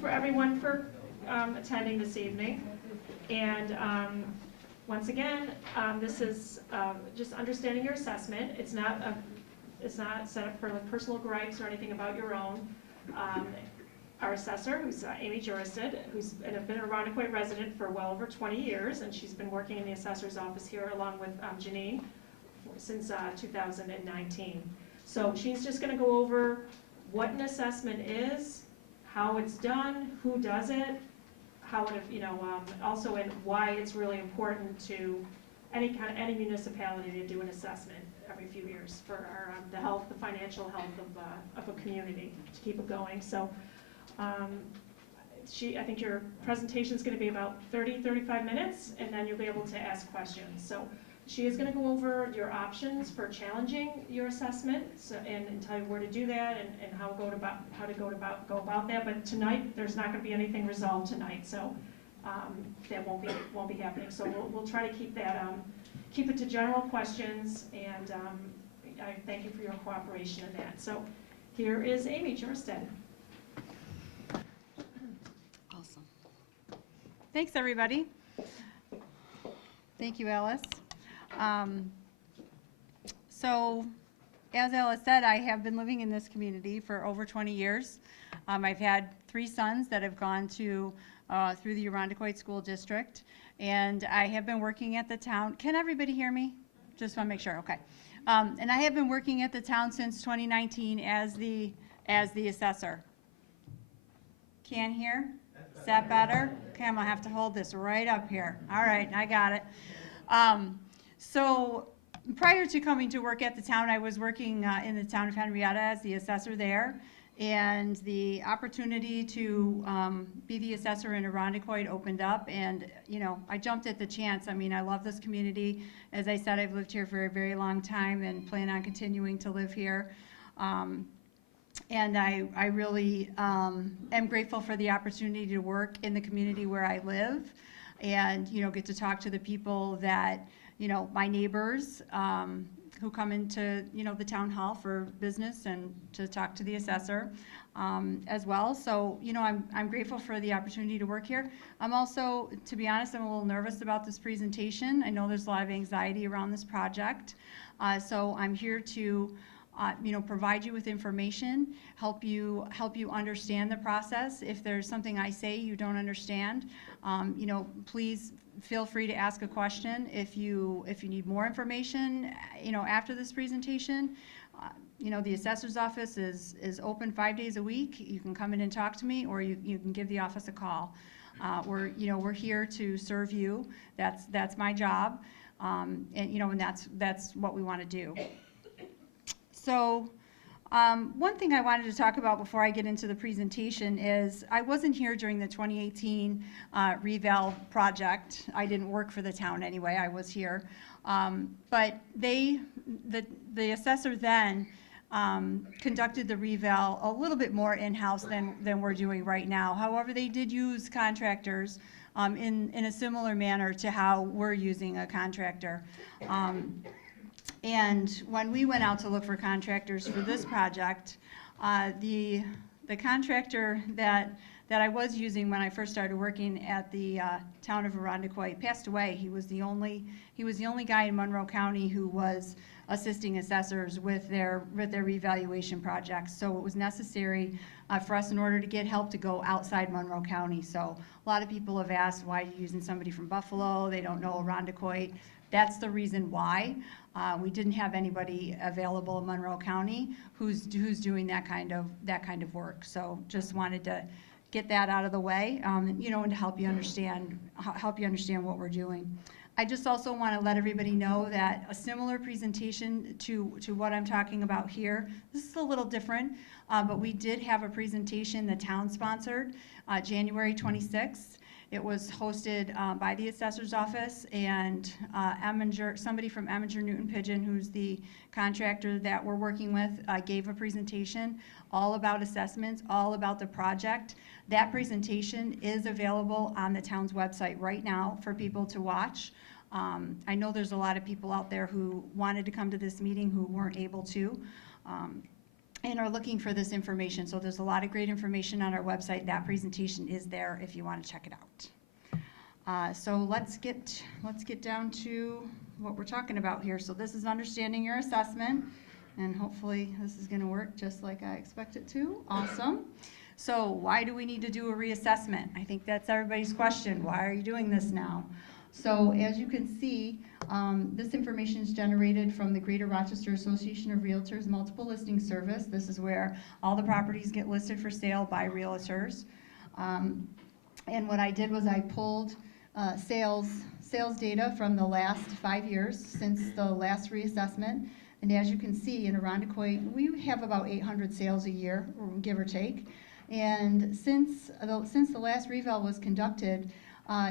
for everyone for attending this evening. And once again, this is just understanding your assessment. It's not set up for like personal gripes or anything about your own. Our assessor, who's Amy Juristed, who's been a Irondequoit resident for well over 20 years, and she's been working in the assessor's office here along with Janine since 2019. So she's just going to go over what an assessment is, how it's done, who does it, how it, also and why it's really important to any municipality to do an assessment every few years for our, the financial health of a community to keep it going. So I think your presentation is going to be about 35 minutes, and then you'll be able to ask questions. So she is going to go over your options for challenging your assessment, and tell you where to do that and how to go about that. But tonight, there's not going to be anything resolved tonight, so that won't be happening. So we'll try to keep it to general questions, and I thank you for your cooperation in that. So here is Amy Juristed. Awesome. Thanks, everybody. Thank you, Alice. So, as Alice said, I have been living in this community for over 20 years. I've had 3 sons that have gone through the Irondequoit School District, and I have been working at the town. Can everybody hear me? Just want to make sure. Okay. And I have been working at the town since 2019 as the assessor. Can hear? Is that better? Okay, I'm gonna have to hold this right up here. All right, I got it. So prior to coming to work at the town, I was working in the town of Henrietta as the assessor there, and the opportunity to be the assessor in Irondequoit opened up, and I jumped at the chance. I mean, I love this community. As I said, I've lived here for a very long time and plan on continuing to live here. And I really am grateful for the opportunity to work in the community where I live, and get to talk to the people that my neighbors who come into the town hall for business, and to talk to the assessor as well. So I'm grateful for the opportunity to work here. I'm also, to be honest, I'm a little nervous about this presentation. I know there's a lot of anxiety around this project, so I'm here to provide you with information, help you understand the process. If there's something I say you don't understand, please feel free to ask a question. If you need more information, after this presentation, the assessor's office is open 5 days a week. You can come in and talk to me, or you can give the office a call. We're here to serve you. That's my job, and that's what we want to do. So one thing I wanted to talk about before I get into the presentation is I wasn't here during the 2018 reval project. I didn't work for the town anyway. I was here. But the assessor then conducted the reval a little bit more in-house than we're doing right now. However, they did use contractors in a similar manner to how we're using a contractor. And when we went out to look for contractors for this project, the contractor that I was using when I first started working at the town of Irondequoit passed away. He was the only guy in Monroe County who was assisting assessors with their revaluation projects. So it was necessary for us, in order to get help, to go outside Monroe County. So a lot of people have asked, why are you using somebody from Buffalo? They don't know Irondequoit. That's the reason why. We didn't have anybody available in Monroe County who's doing that kind of work. So just wanted to get that out of the way, and to help you understand what we're doing. I just also want to let everybody know that a similar presentation to what I'm talking about here, this is a little different, but we did have a presentation the town sponsored January 26th. It was hosted by the assessor's office, and somebody from Eminger Newton Pigeon, who's the contractor that we're working with, gave a presentation all about assessments, all about the project. That presentation is available on the town's website right now for people to watch. I know there's a lot of people out there who wanted to come to this meeting who weren't able to. and are looking for this information. So there's a lot of great information on our website. That presentation is there if you want to check it out. So let's get down to what we're talking about here. So this is understanding your assessment, and hopefully this is going to work just like I expect it to. Awesome. So why do we need to do a reassessment? I think that's everybody's question. Why are you doing this now? So as you can see, this information is generated from the Greater Rochester Association of Realtors Multiple Listing Service. This is where all the properties get listed for sale by realtors. And what I did was I pulled sales data from the last 5 years since the last reassessment. And as you can see, in Irondequoit, we have about 800 sales a year, give or take. And since the last reval was conducted,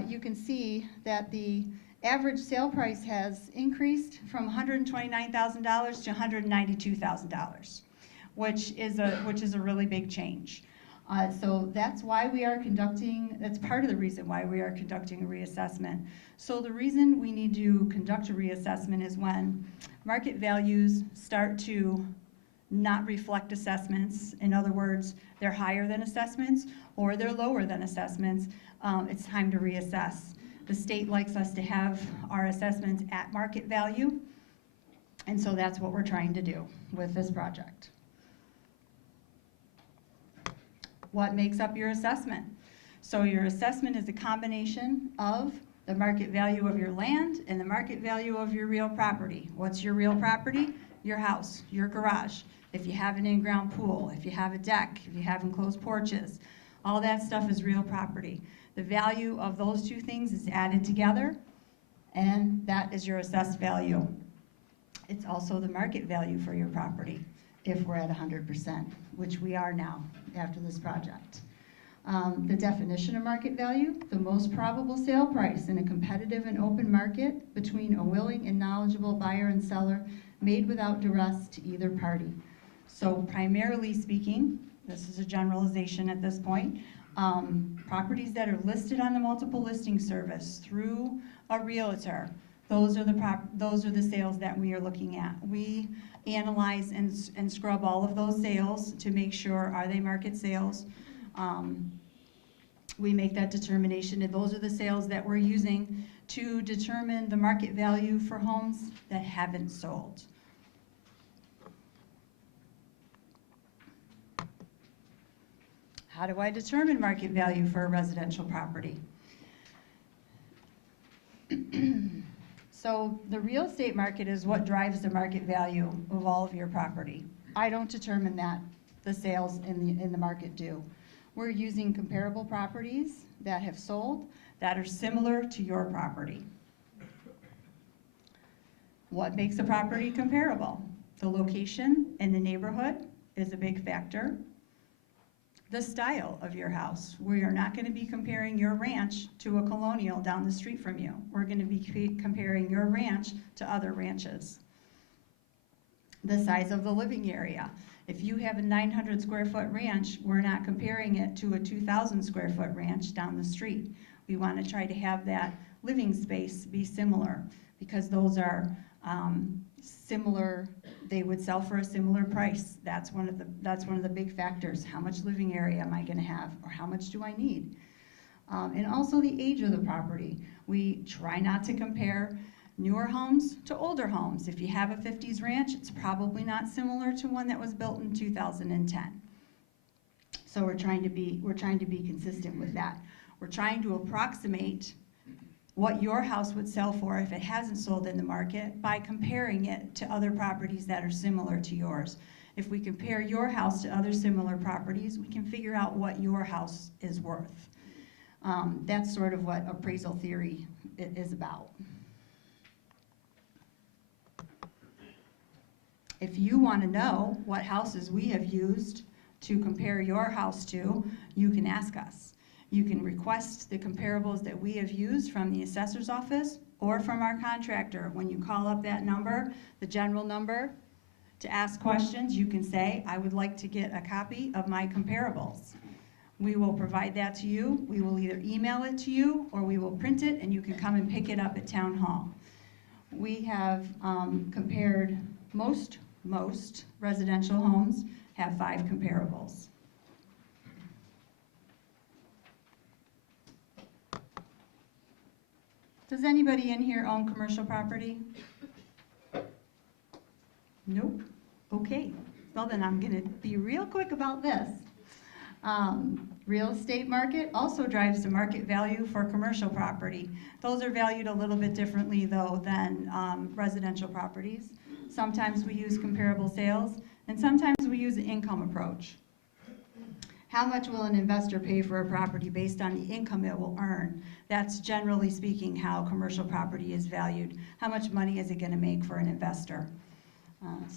you can see that the average sale price has increased from $129,000 to $192,000, which is a really big change. So that's why we are that's part of the reason why we are conducting a reassessment. So the reason we need to conduct a reassessment is when market values start to not reflect assessments. In other words, they're higher than assessments or they're lower than assessments. It's time to reassess. The state likes us to have our assessments at market value, and so that's what we're trying to do with this project. What makes up your assessment? So your assessment is a combination of the market value of your land and the market value of your real property. What's your real property? Your house, your garage. If you have an in-ground pool, if you have a deck, if you have enclosed porches, all that stuff is real property. The value of those two things is added together, and that is your assessed value. It's also the market value for your property if we're at 100%, which we are now after this project. The definition of market value, the most probable sale price in a competitive and open market between a willing and knowledgeable buyer and seller made without duress to either party. So primarily speaking, this is a generalization at this point, properties that are listed on the multiple listing service through a realtor, those are the sales that we are looking at. We analyze and scrub all of those sales to make sure, are they market sales? We make that determination, and those are the sales that we're using to determine the market value for homes that haven't sold. How do I determine market value for a residential property? So the real estate market is what drives the market value of all of your property. I don't determine that, the sales in the market do. We're using comparable properties that have sold that are similar to your property. What makes a property comparable? The location and the neighborhood is a big factor. The style of your house. We are not going to be comparing your ranch to a colonial down the street from you. We're going to be comparing your ranch to other ranches. The size of the living area. If you have a 900 square foot ranch, we're not comparing it to a 2,000 square foot ranch down the street. We want to try to have that living space be similar because those are similar. They would sell for a similar price. That's one of the big factors. How much living area am I going to have, or how much do I need? And also the age of the property. We try not to compare newer homes to older homes. If you have a 50s ranch, it's probably not similar to one that was built in 2010. So we're trying to be consistent with that. We're trying to approximate what your house would sell for if it hasn't sold in the market by comparing it to other properties that are similar to yours. If we compare your house to other similar properties, we can figure out what your house is worth. That's sort of what appraisal theory is about. If you want to know what houses we have used to compare your house to, you can ask us. You can request the comparables that we have used from the assessor's office or from our contractor. When you call up that number, the general number, to ask questions, you can say, I would like to get a copy of my comparables. We will provide that to you. We will either email it to you or we will print it and you can come and pick it up at Town Hall. We have compared most residential homes have 5 comparables. Does anybody in here own commercial property? Nope. Okay. Well, then I'm going to be real quick about this. Real estate market also drives the market value for commercial property. Those are valued a little bit differently, though, than residential properties. Sometimes we use comparable sales, and sometimes we use an income approach. How much will an investor pay for a property based on the income it will earn? That's generally speaking how commercial property is valued. How much money is it going to make for an investor?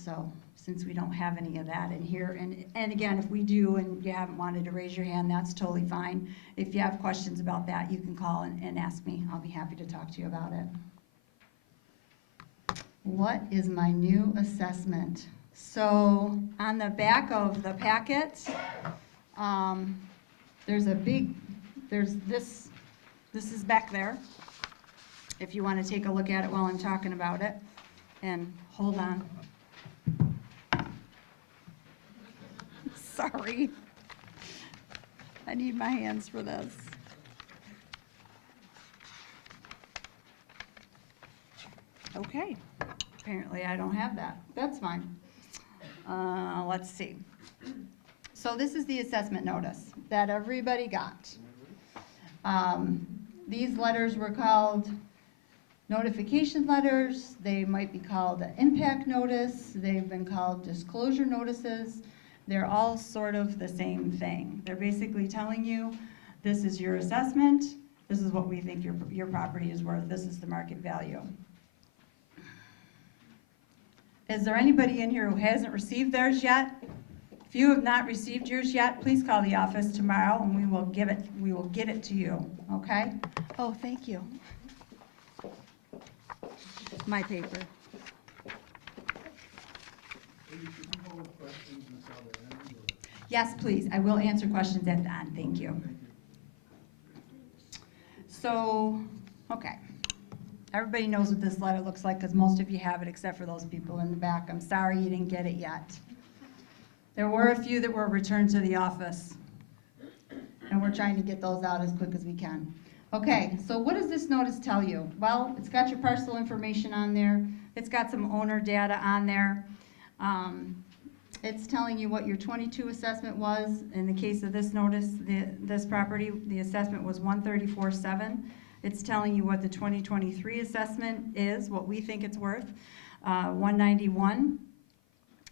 So since we don't have any of that in here, and again, if we do and you haven't wanted to raise your hand, that's totally fine. If you have questions about that, you can call and ask me. I'll be happy to talk to you about it. What is my new assessment? So on the back of the packet, there's this is back there, if you want to take a look at it while I'm talking about it. And hold on. Sorry. I need my hands for this. Okay. Apparently I don't have that. That's fine. Let's see. So this is the assessment notice that everybody got. These letters were called notification letters. They might be called an impact notice. They've been called disclosure notices. They're all sort of the same thing. They're basically telling you, this is your assessment, this is what we think your property is worth, this is the market value. Is there anybody in here who hasn't received theirs yet? If you have not received yours yet, please call the office tomorrow and we will get it to you, okay? Oh, thank you. My paper. Yes, please. I will answer questions at the end. Thank you. So, okay. Everybody knows what this letter looks like because most of you have it except for those people in the back. I'm sorry you didn't get it yet. There were a few that were returned to the office, and we're trying to get those out as quick as we can. Okay, so what does this notice tell you? Well, it's got your parcel information on there. It's got some owner data on there. It's telling you what your 22 assessment was. In the case of this notice, this property, the assessment was $134,700. It's telling you what the 2023 assessment is, what we think it's worth, $191,000.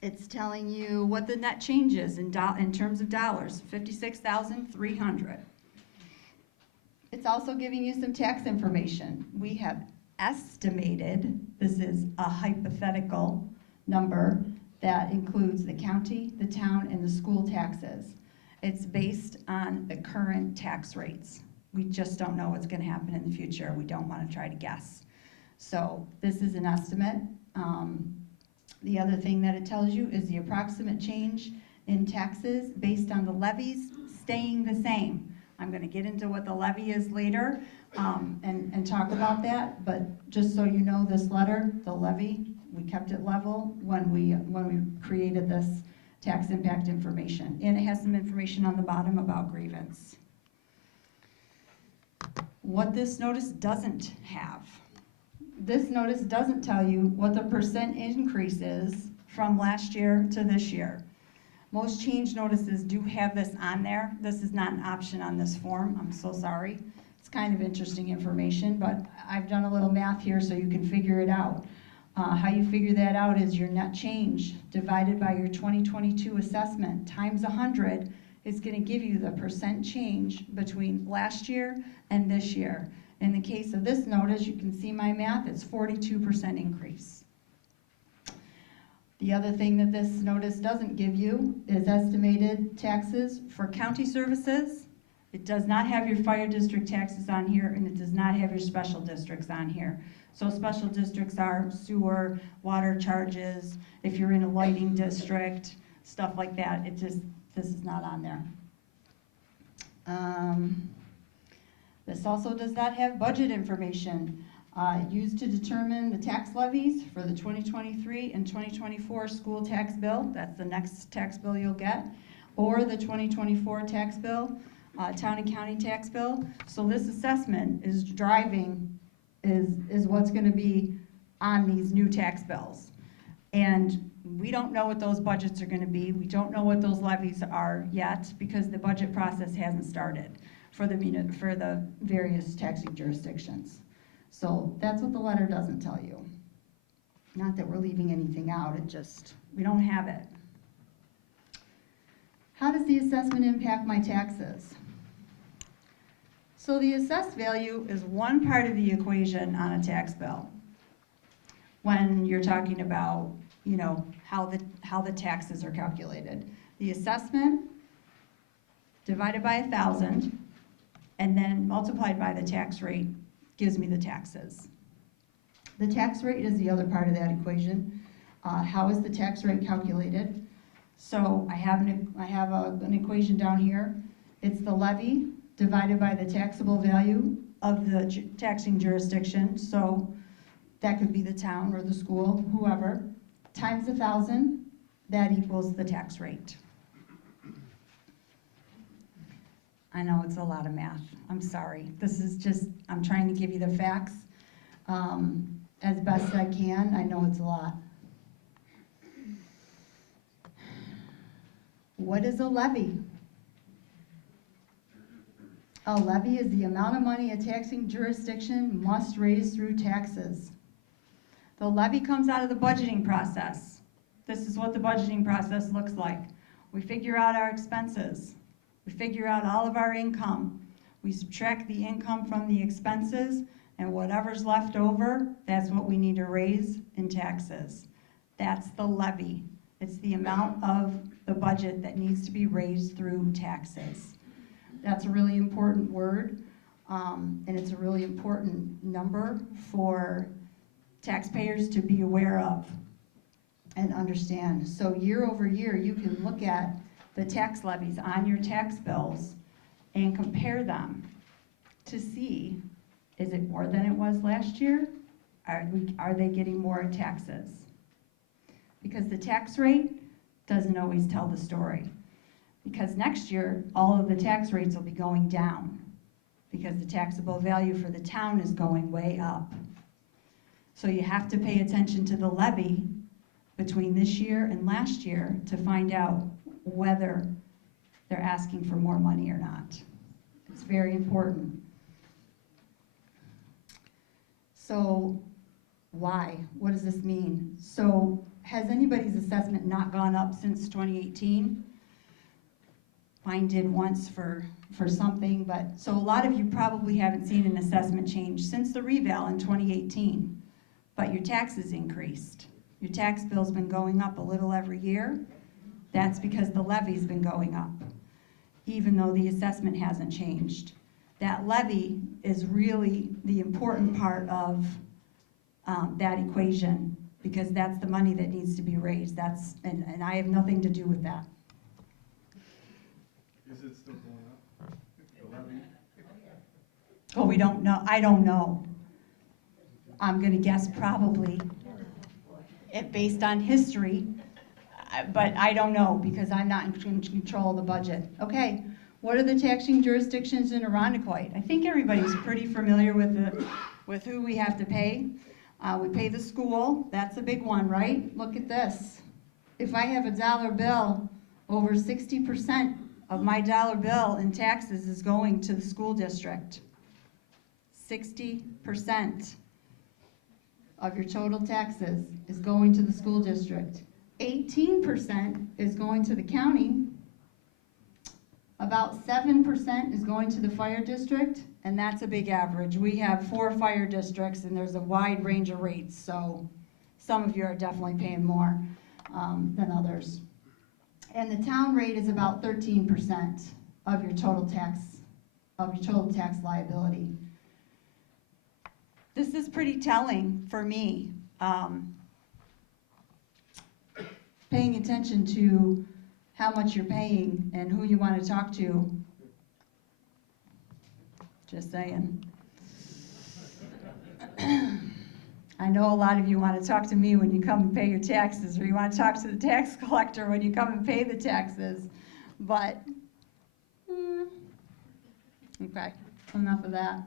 It's telling you what the net change is in terms of dollars, $56,300. It's also giving you some tax information. We have estimated, this is a hypothetical number that includes the county, the town, and the school taxes. It's based on the current tax rates. We just don't know what's going to happen in the future. We don't want to try to guess. So this is an estimate. The other thing that it tells you is the approximate change in taxes based on the levies staying the same. I'm going to get into what the levy is later and talk about that, but just so you know, this letter, the levy, we kept it level when we created this tax impact information. And it has some information on the bottom about grievance. What this notice doesn't have. This notice doesn't tell you what the percent increase is from last year to this year. Most change notices do have this on there. This is not an option on this form. I'm so sorry. It's kind of interesting information, but I've done a little math here so you can figure it out. How you figure that out is your net change divided by your 2022 assessment times 100 is going to give you the percent change between last year and this year. In the case of this notice, you can see my math, it's 42% increase. The other thing that this notice doesn't give you is estimated taxes for county services. It does not have your fire district taxes on here, and it does not have your special districts on here. So special districts are sewer, water charges, if you're in a lighting district, stuff like that. This is not on there. This also does not have budget information. used to determine the tax levies for the 2023 and 2024 school tax bill. That's the next tax bill you'll get, or the 2024 tax bill, town and county tax bill. So this assessment is is what's going to be on these new tax bills. And we don't know what those budgets are going to be. We don't know what those levies are yet because the budget process hasn't started for the various taxing jurisdictions. So that's what the letter doesn't tell you. Not that we're leaving anything out, we don't have it. How does the assessment impact my taxes? So the assessed value is one part of the equation on a tax bill. When you're talking about, how the taxes are calculated. The assessment divided by 1,000 and then multiplied by the tax rate gives me the taxes. The tax rate is the other part of that equation. How is the tax rate calculated? So I have an equation down here. It's the levy divided by the taxable value of the taxing jurisdiction. So that could be the town or the school, whoever, times 1,000, that equals the tax rate. I know it's a lot of math. I'm sorry. This is just, I'm trying to give you the facts as best I can. I know it's a lot. What is a levy? A levy is the amount of money a taxing jurisdiction must raise through taxes. The levy comes out of the budgeting process. This is what the budgeting process looks like. We figure out our expenses. We figure out all of our income. We subtract the income from the expenses, and whatever's left over, that's what we need to raise in taxes. That's the levy. It's the amount of the budget that needs to be raised through taxes. That's a really important word, and it's a really important number for taxpayers to be aware of and understand. So year over year, you can look at the tax levies on your tax bills and compare them to see, is it more than it was last year? Are they getting more in taxes? Because the tax rate doesn't always tell the story. Because next year, all of the tax rates will be going down because the taxable value for the town is going way up. So you have to pay attention to the levy between this year and last year to find out whether they're asking for more money or not. It's very important. So why? What does this mean? So has anybody's assessment not gone up since 2018? Mine did once for something, but so a lot of you probably haven't seen an assessment change since the reval in 2018, but your taxes increased. Your tax bill's been going up a little every year. That's because the levy's been going up, even though the assessment hasn't changed. That levy is really the important part of that equation, because that's the money that needs to be raised. And I have nothing to do with that. Is it still going up? The levy? Oh, we don't know. I don't know. I'm gonna guess probably, based on history, but I don't know because I'm not in control of the budget. Okay, what are the taxing jurisdictions in Irondequoit? I think everybody's pretty familiar with who we have to pay. We pay the school. That's a big one, right? Look at this. If I have a dollar bill, over 60% of my dollar bill in taxes is going to the school district. 60% of your total taxes is going to the school district. 18% is going to the county. About 7% is going to the fire district, and that's a big average. We have 4 fire districts, and there's a wide range of rates, so some of you are definitely paying more than others. And the town rate is about 13% of your total tax liability. This is pretty telling for me. Paying attention to how much you're paying and who you want to talk to. Just saying. I know a lot of you want to talk to me when you come and pay your taxes, or you want to talk to the tax collector when you come and pay the taxes, but, okay, enough of that.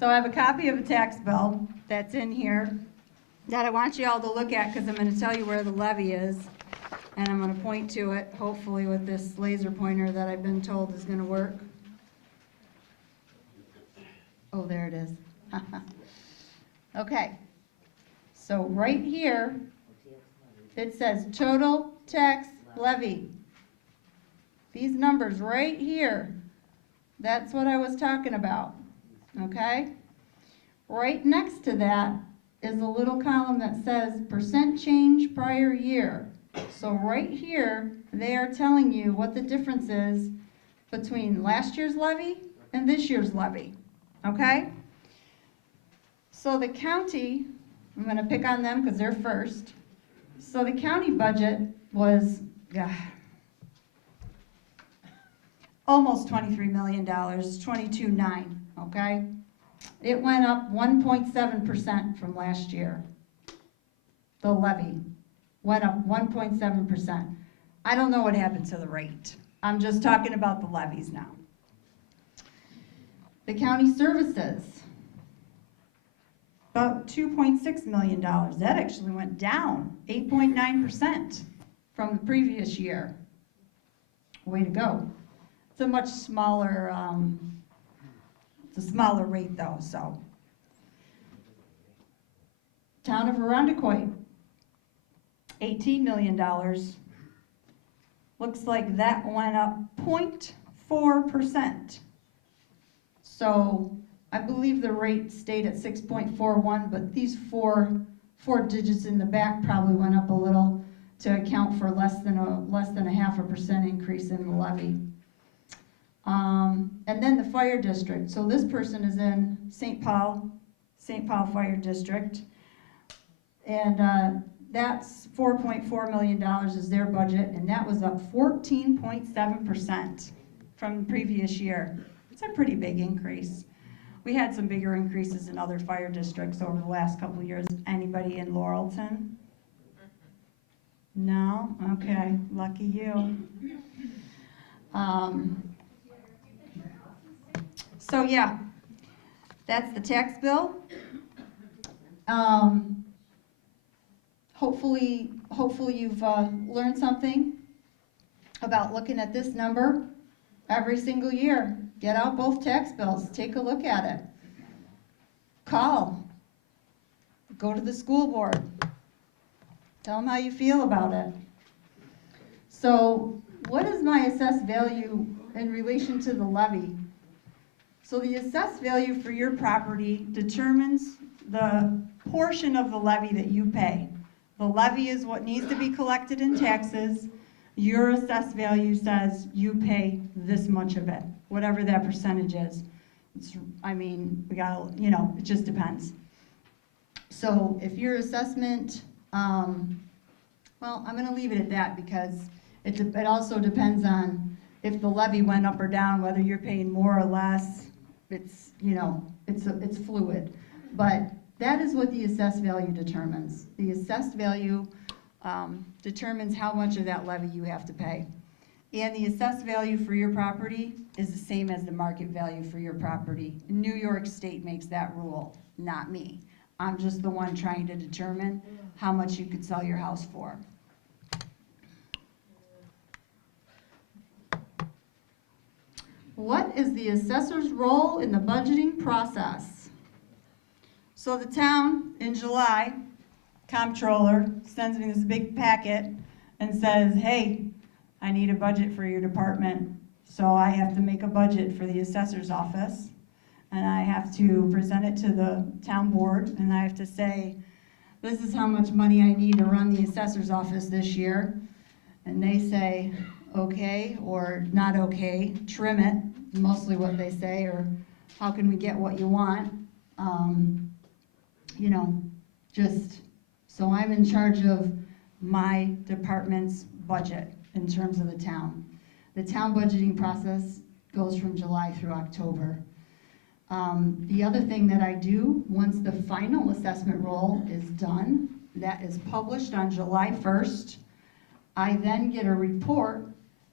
So I have a copy of a tax bill that's in here that I want you all to look at, because I'm going to tell you where the levy is, and I'm going to point to it, hopefully with this laser pointer that I've been told is going to work. Oh, there it is. Okay, so right here, it says total tax levy. These numbers right here, that's what I was talking about, okay? Right next to that is a little column that says percent change prior year. So right here, they are telling you what the difference is between last year's levy and this year's levy, okay? So the county, I'm going to pick on them because they're first. So the county budget was almost $23 million, $22.9, okay? It went up 1.7% from last year. The levy went up 1.7%. I don't know what happened to the rate. I'm just talking about the levies now. The county services, about $2.6 million. That actually went down 8.9% from the previous year. Way to go. It's a much smaller, it's a smaller rate though, so. Town of Arundecoit, $18 million. Looks like that went up 0.4%. So I believe the rate stayed at 6.41, but these four digits in the back probably went up a little to account for less than a 0.5% increase in the levy. And then the fire district. So this person is in St. Paul Fire District, and that's $4.4 million is their budget, and that was up 14.7% from the previous year. It's a pretty big increase. We had some bigger increases in other fire districts over the last couple of years. Anybody in Laurelton? No? Okay, lucky you. So yeah, that's the tax bill. Hopefully you've learned something about looking at this number every single year. Get out both tax bills, take a look at it. Call, go to the school board, tell them how you feel about it. So what is my assessed value in relation to the levy? So the assessed value for your property determines the portion of the levy that you pay. The levy is what needs to be collected in taxes. Your assessed value says you pay this much of it, whatever that percentage is. We gotta, it just depends. So if your assessment, well, I'm gonna leave it at that because it also depends on if the levy went up or down, whether you're paying more or less. It's, it's fluid. But that is what the assessed value determines. The assessed value determines how much of that levy you have to pay. And the assessed value for your property is the same as the market value for your property. New York State makes that rule, not me. I'm just the one trying to determine how much you could sell your house for. What is the assessor's role in the budgeting process? So the town, in July, comptroller sends me this big packet and says, hey, I need a budget for your department. So I have to make a budget for the assessor's office, and I have to present it to the town board, and I have to say, this is how much money I need to run the assessor's office this year. And they say, okay, or not okay, trim it, mostly what they say, or how can we get what you want? So I'm in charge of my department's budget in terms of the town. The town budgeting process goes from July through October. The other thing that I do, once the final assessment roll is done, that is published on July 1st, I then get a report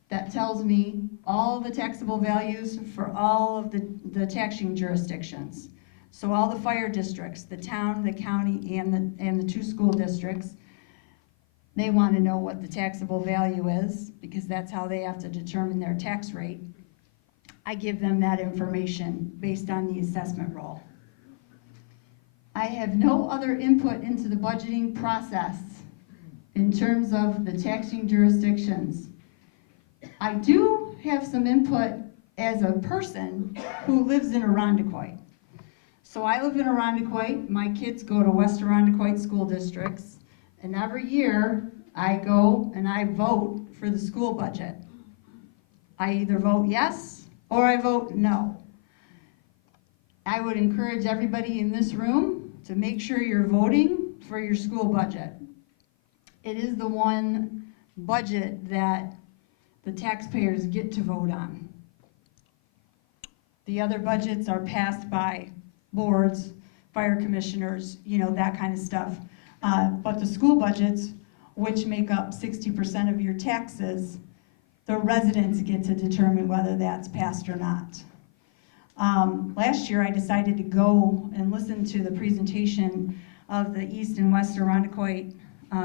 that tells me all the taxable values for all of the taxing jurisdictions. So all the fire districts, the town, the county, and the 2 school districts, they want to know what the taxable value is, because that's how they have to determine their tax rate. I give them that information based on the assessment roll. I have no other input into the budgeting process in terms of the taxing jurisdictions. I do have some input as a person who lives in Arundecoit. So I live in Arundecoit, my kids go to West Arundecoit school districts, and every year I go and I vote for the school budget. I either vote yes or I vote no. I would encourage everybody in this room to make sure you're voting for your school budget. It is the one budget that the taxpayers get to vote on. The other budgets are passed by boards, fire commissioners, you know, that kind of stuff. But the school budgets, which make up 60% of your taxes, the residents get to determine whether that's passed or not. Last year I decided to go and listen to the presentation of the East and West Arundecoit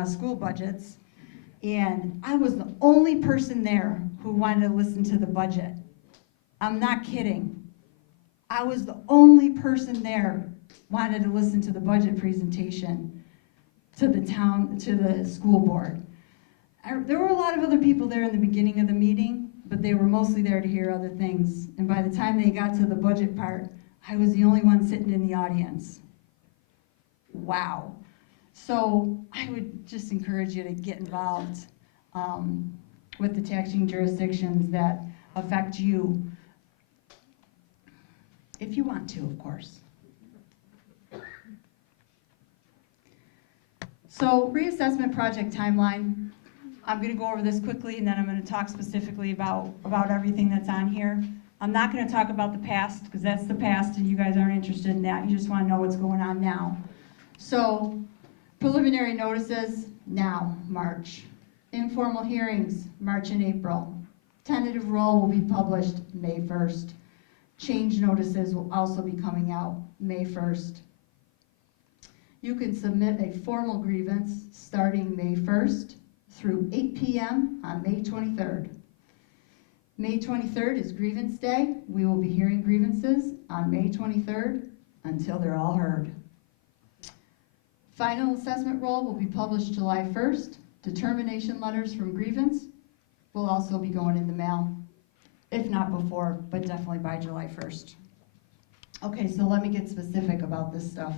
school budgets, and I was the only person there who wanted to listen to the budget. I'm not kidding. I was the only person there wanted to listen to the budget presentation to the school board. There were a lot of other people there in the beginning of the meeting, but they were mostly there to hear other things. And by the time they got to the budget part, I was the only one sitting in the audience. Wow. So I would just encourage you to get involved with the taxing jurisdictions that affect you, if you want to, of course. So reassessment project timeline. I'm going to go over this quickly, and then I'm going to talk specifically about everything that's on here. I'm not going to talk about the past, because that's the past and you guys aren't interested in that. You just want to know what's going on now. So preliminary notices, now, March. Informal hearings, March and April. Tentative roll will be published May 1st. Change notices will also be coming out May 1st. You can submit a formal grievance starting May 1st through 8 p.m. on May 23rd. May 23rd is Grievance Day. We will be hearing grievances on May 23rd until they're all heard. Final assessment roll will be published July 1st. Determination letters from grievance will also be going in the mail, if not before, but definitely by July 1st. Okay, so let me get specific about this stuff.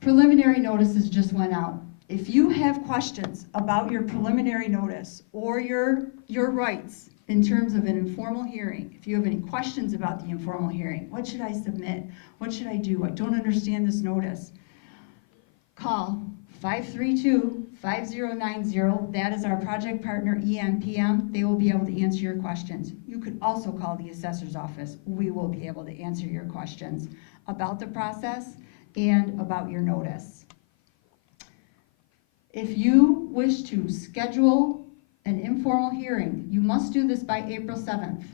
Preliminary notices just went out. If you have questions about your preliminary notice or your rights in terms of an informal hearing, if you have any questions about the informal hearing, what should I submit? What should I do? I don't understand this notice. Call 532-5090. That is our project partner, EMPM. They will be able to answer your questions. You could also call the assessor's office. We will be able to answer your questions about the process and about your notice. If you wish to schedule an informal hearing, you must do this by April 7th.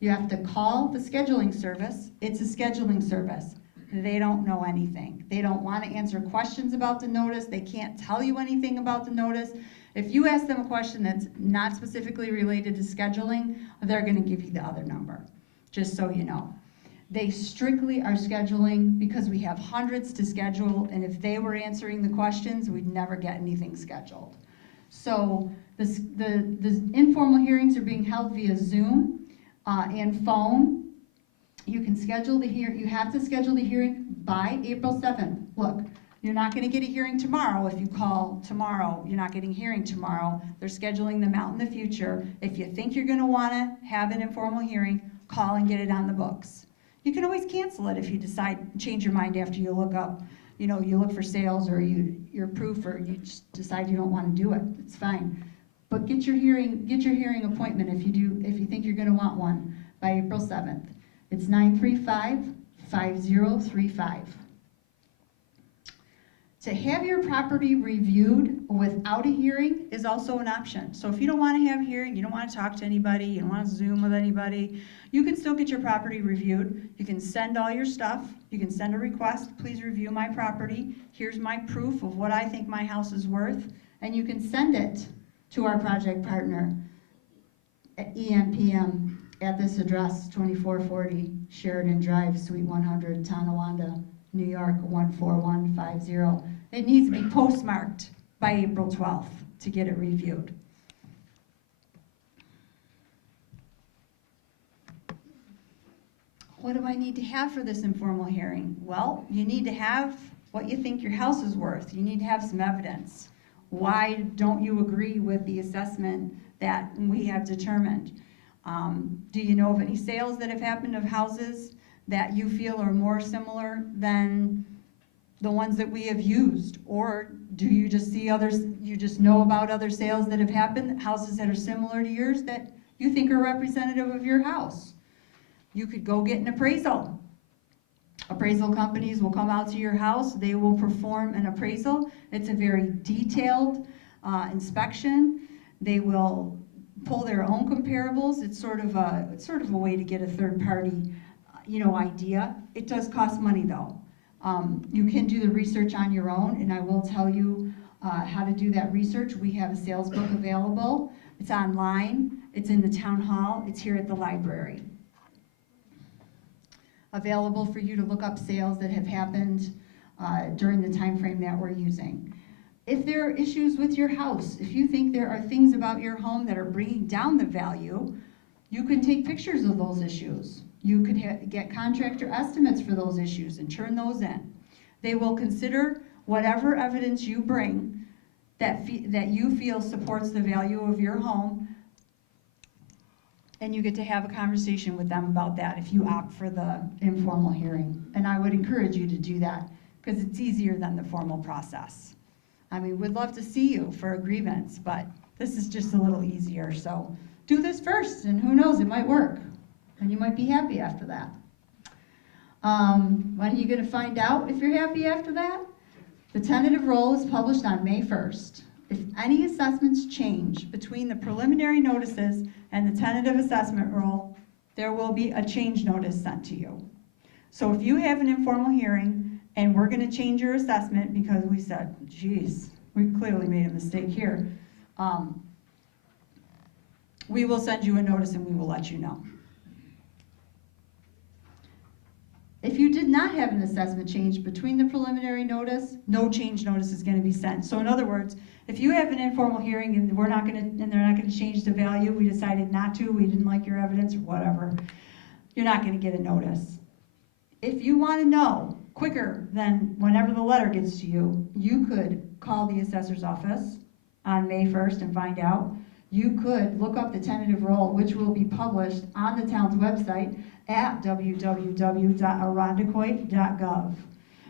You have to call the scheduling service. It's a scheduling service. They don't know anything. They don't want to answer questions about the notice. They can't tell you anything about the notice. If you ask them a question that's not specifically related to scheduling, they're going to give you the other number, just so you know. They strictly are scheduling because we have hundreds to schedule, and if they were answering the questions, we'd never get anything scheduled. So the informal hearings are being held via Zoom and phone. You can schedule the hearing. You have to schedule the hearing by April 7th. Look, you're not going to get a hearing tomorrow if you call tomorrow. You're not getting a hearing tomorrow. They're scheduling them out in the future. If you think you're going to want to have an informal hearing, call and get it on the books. You can always cancel it if you change your mind after you look up, you look for sales or you're proof, or you just decide you don't want to do it. It's fine. But get your hearing appointment if you think you're going to want one by April 7th. It's 935-5035. To have your property reviewed without a hearing is also an option. So if you don't want to have a hearing, you don't want to talk to anybody, you don't want to Zoom with anybody, you can still get your property reviewed. You can send all your stuff. You can send a request, please review my property. Here's my proof of what I think my house is worth. And you can send it to our project partner at EMPM at this address, 2440 Sheridan Drive, Suite 100, Tonawanda, New York, 14150. It needs to be postmarked by April 12th to get it reviewed. What do I need to have for this informal hearing? Well, you need to have what you think your house is worth. You need to have some evidence. Why don't you agree with the assessment that we have determined? Do you know of any sales that have happened of houses that you feel are more similar than the ones that we have used? Or do you just see others, you just know about other sales that have happened, houses that are similar to yours that you think are representative of your house? You could go get an appraisal. Appraisal companies will come out to your house, they will perform an appraisal. It's a very detailed inspection. They will pull their own comparables. It's sort of a way to get a third party idea. It does cost money though. You can do the research on your own, and I will tell you how to do that research. We have a sales book available. It's online, it's in the town hall, it's here at the library. Available for you to look up sales that have happened during the time frame that we're using. If there are issues with your house, if you think there are things about your home that are bringing down the value, you can take pictures of those issues. You could get contractor estimates for those issues and turn those in. They will consider whatever evidence you bring that you feel supports the value of your home, and you get to have a conversation with them about that if you opt for the informal hearing. And I would encourage you to do that because it's easier than the formal process. I mean, we'd love to see you for a grievance, but this is just a little easier. So do this first, and who knows, it might work. And you might be happy after that. When are you going to find out if you're happy after that? The tentative roll is published on May 1st. If any assessments change between the preliminary notices and the tentative assessment roll, there will be a change notice sent to you. So if you have an informal hearing and we're going to change your assessment because we said, geez, we clearly made a mistake here, we will send you a notice and we will let you know. If you did not have an assessment change between the preliminary notice, no change notice is going to be sent. So in other words, if you have an informal hearing and they're not going to change the value, we decided not to, we didn't like your evidence or whatever, you're not going to get a notice. If you want to know quicker than whenever the letter gets to you, you could call the assessor's office on May 1st and find out. You could look up the tentative roll, which will be published on the town's website at www.arondacoit.gov.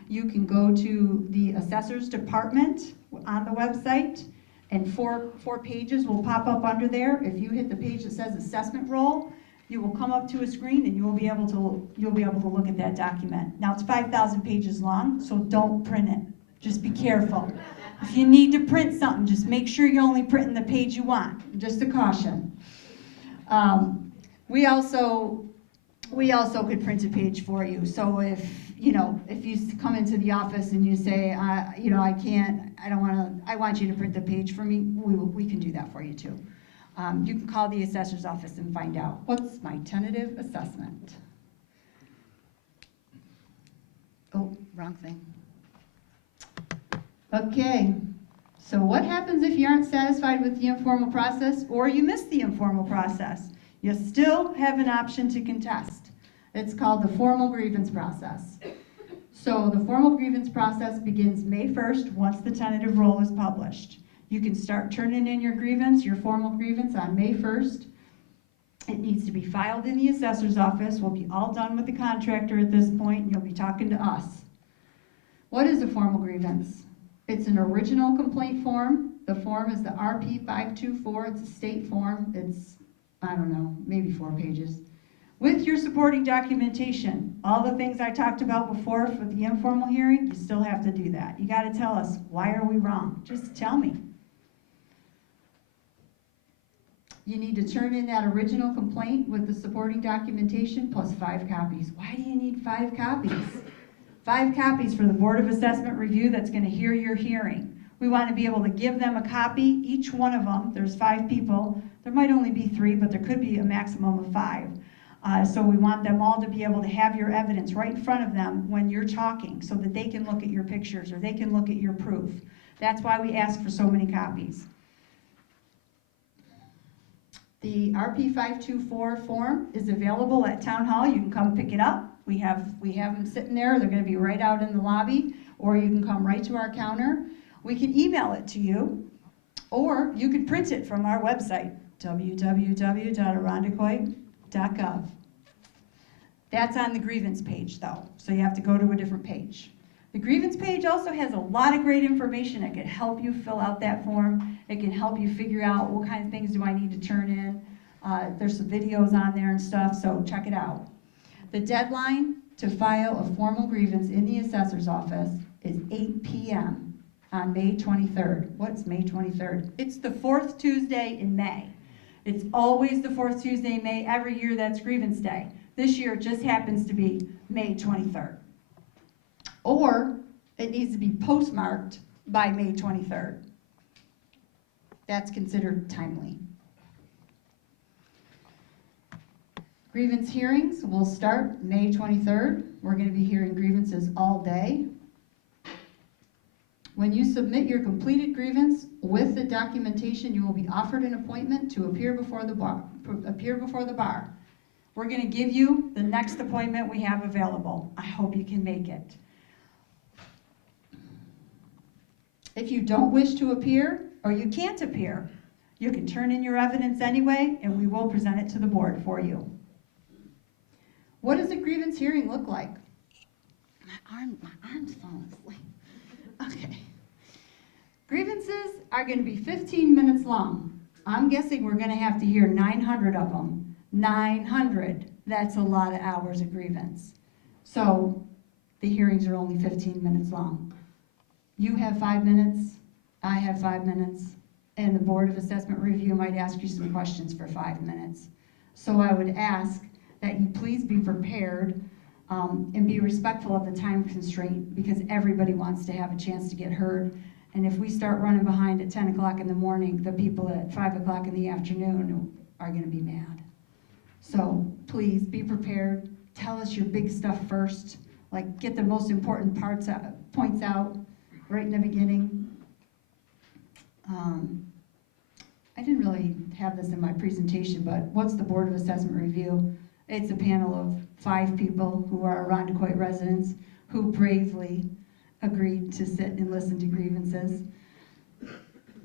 You can go to the assessor's department on the website, and four pages will pop up under there. If you hit the page that says assessment roll, you will come up to a screen and you'll be able to look at that document. Now it's 5,000 pages long, so don't print it. Just be careful. If you need to print something, just make sure you're only printing the page you want. Just a caution. We also could print a page for you. So if you come into the office and you say, I want you to print the page for me, we can do that for you too. You can call the assessor's office and find out, what's my tentative assessment? Oh, wrong thing. Okay, so what happens if you aren't satisfied with the informal process or you miss the informal process? You still have an option to contest. It's called the formal grievance process. So the formal grievance process begins May 1st once the tentative roll is published. You can start turning in your grievance, your formal grievance, on May 1st. It needs to be filed in the assessor's office. We'll be all done with the contractor at this point, and you'll be talking to us. What is a formal grievance? It's an original complaint form. The form is the RP 524. It's a state form. It's, I don't know, maybe 4 pages. With your supporting documentation, all the things I talked about before for the informal hearing, you still have to do that. You gotta tell us, why are we wrong? Just tell me. You need to turn in that original complaint with the supporting documentation plus 5 copies. Why do you need 5 copies? 5 copies for the Board of Assessment Review that's gonna hear your hearing. We wanna be able to give them a copy, each one of them, there's 5 people. There might only be 3, but there could be a maximum of 5. So we want them all to be able to have your evidence right in front of them when you're talking so that they can look at your pictures or they can look at your proof. That's why we ask for so many copies. The RP 524 form is available at Town Hall. You can come pick it up. We have them sitting there. They're going to be right out in the lobby, or you can come right to our counter. We can email it to you, or you could print it from our website, www.arondacoit.gov. That's on the grievance page though, so you have to go to a different page. The grievance page also has a lot of great information that can help you fill out that form. It can help you figure out what kind of things do I need to turn in. There's some videos on there and stuff, so check it out. The deadline to file a formal grievance in the assessor's office is 8 p.m. on May 23rd. What's May 23rd? It's the 4th Tuesday in May. It's always the 4th Tuesday in May. Every year that's grievance day. This year it just happens to be May 23rd. Or it needs to be postmarked by May 23rd. That's considered timely. Grievance hearings will start May 23rd. We're going to be hearing grievances all day. When you submit your completed grievance with the documentation, you will be offered an appointment to appear before the bar. We're going to give you the next appointment we have available. I hope you can make it. If you don't wish to appear or you can't appear, you can turn in your evidence anyway and we will present it to the board for you. What does a grievance hearing look like? My arm's falling asleep. Okay. Grievances are going to be 15 minutes long. I'm guessing we're going to have to hear 900 of them. 900. That's a lot of hours of grievance. So the hearings are only 15 minutes long. You have 5 minutes, I have 5 minutes, and the Board of Assessment Review might ask you some questions for 5 minutes. So I would ask that you please be prepared and be respectful of the time constraint because everybody wants to have a chance to get heard. And if we start running behind at 10 o'clock in the morning, the people at 5 o'clock in the afternoon are going to be mad. So please be prepared. Tell us your big stuff first. Like get the most important points out right in the beginning. I didn't really have this in my presentation, but what's the Board of Assessment Review? It's a panel of 5 people who are Irondequoit residents who bravely agreed to sit and listen to grievances.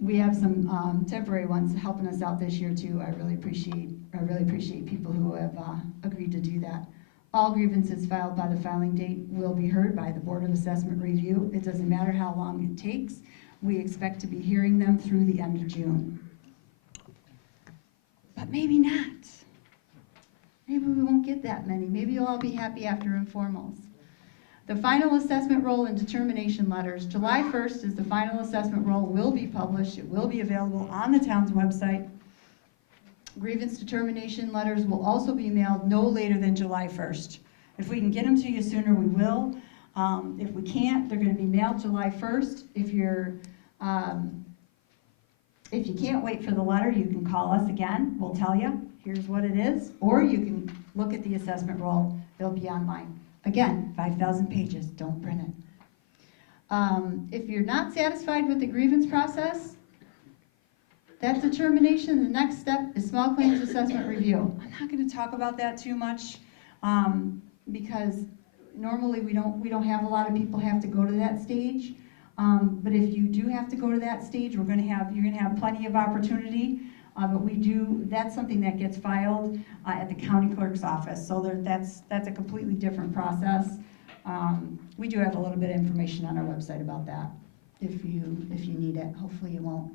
We have some temporary ones helping us out this year too. I really appreciate people who have agreed to do that. All grievances filed by the filing date will be heard by the Board of Assessment Review. It doesn't matter how long it takes. We expect to be hearing them through the end of June. But maybe not. Maybe we won't get that many. Maybe you'll all be happy after informals. The final assessment roll and determination letters. July 1st is the final assessment roll will be published. It will be available on the town's website. Grievance determination letters will also be mailed no later than July 1st. If we can get them to you sooner, we will. If we can't, they're going to be mailed July 1st. If you can't wait for the letter, you can call us again. We'll tell you, here's what it is. Or you can look at the assessment roll. It'll be online. Again, 5,000 pages, don't print it. If you're not satisfied with the grievance process, that determination, the next step is small claims assessment review. I'm not going to talk about that too much because normally we don't have a lot of people have to go to that stage. But if you do have to go to that stage, you're going to have plenty of opportunity. But that's something that gets filed at the county clerk's office. So that's a completely different process. We do have a little bit of information on our website about that if you need it. Hopefully you won't.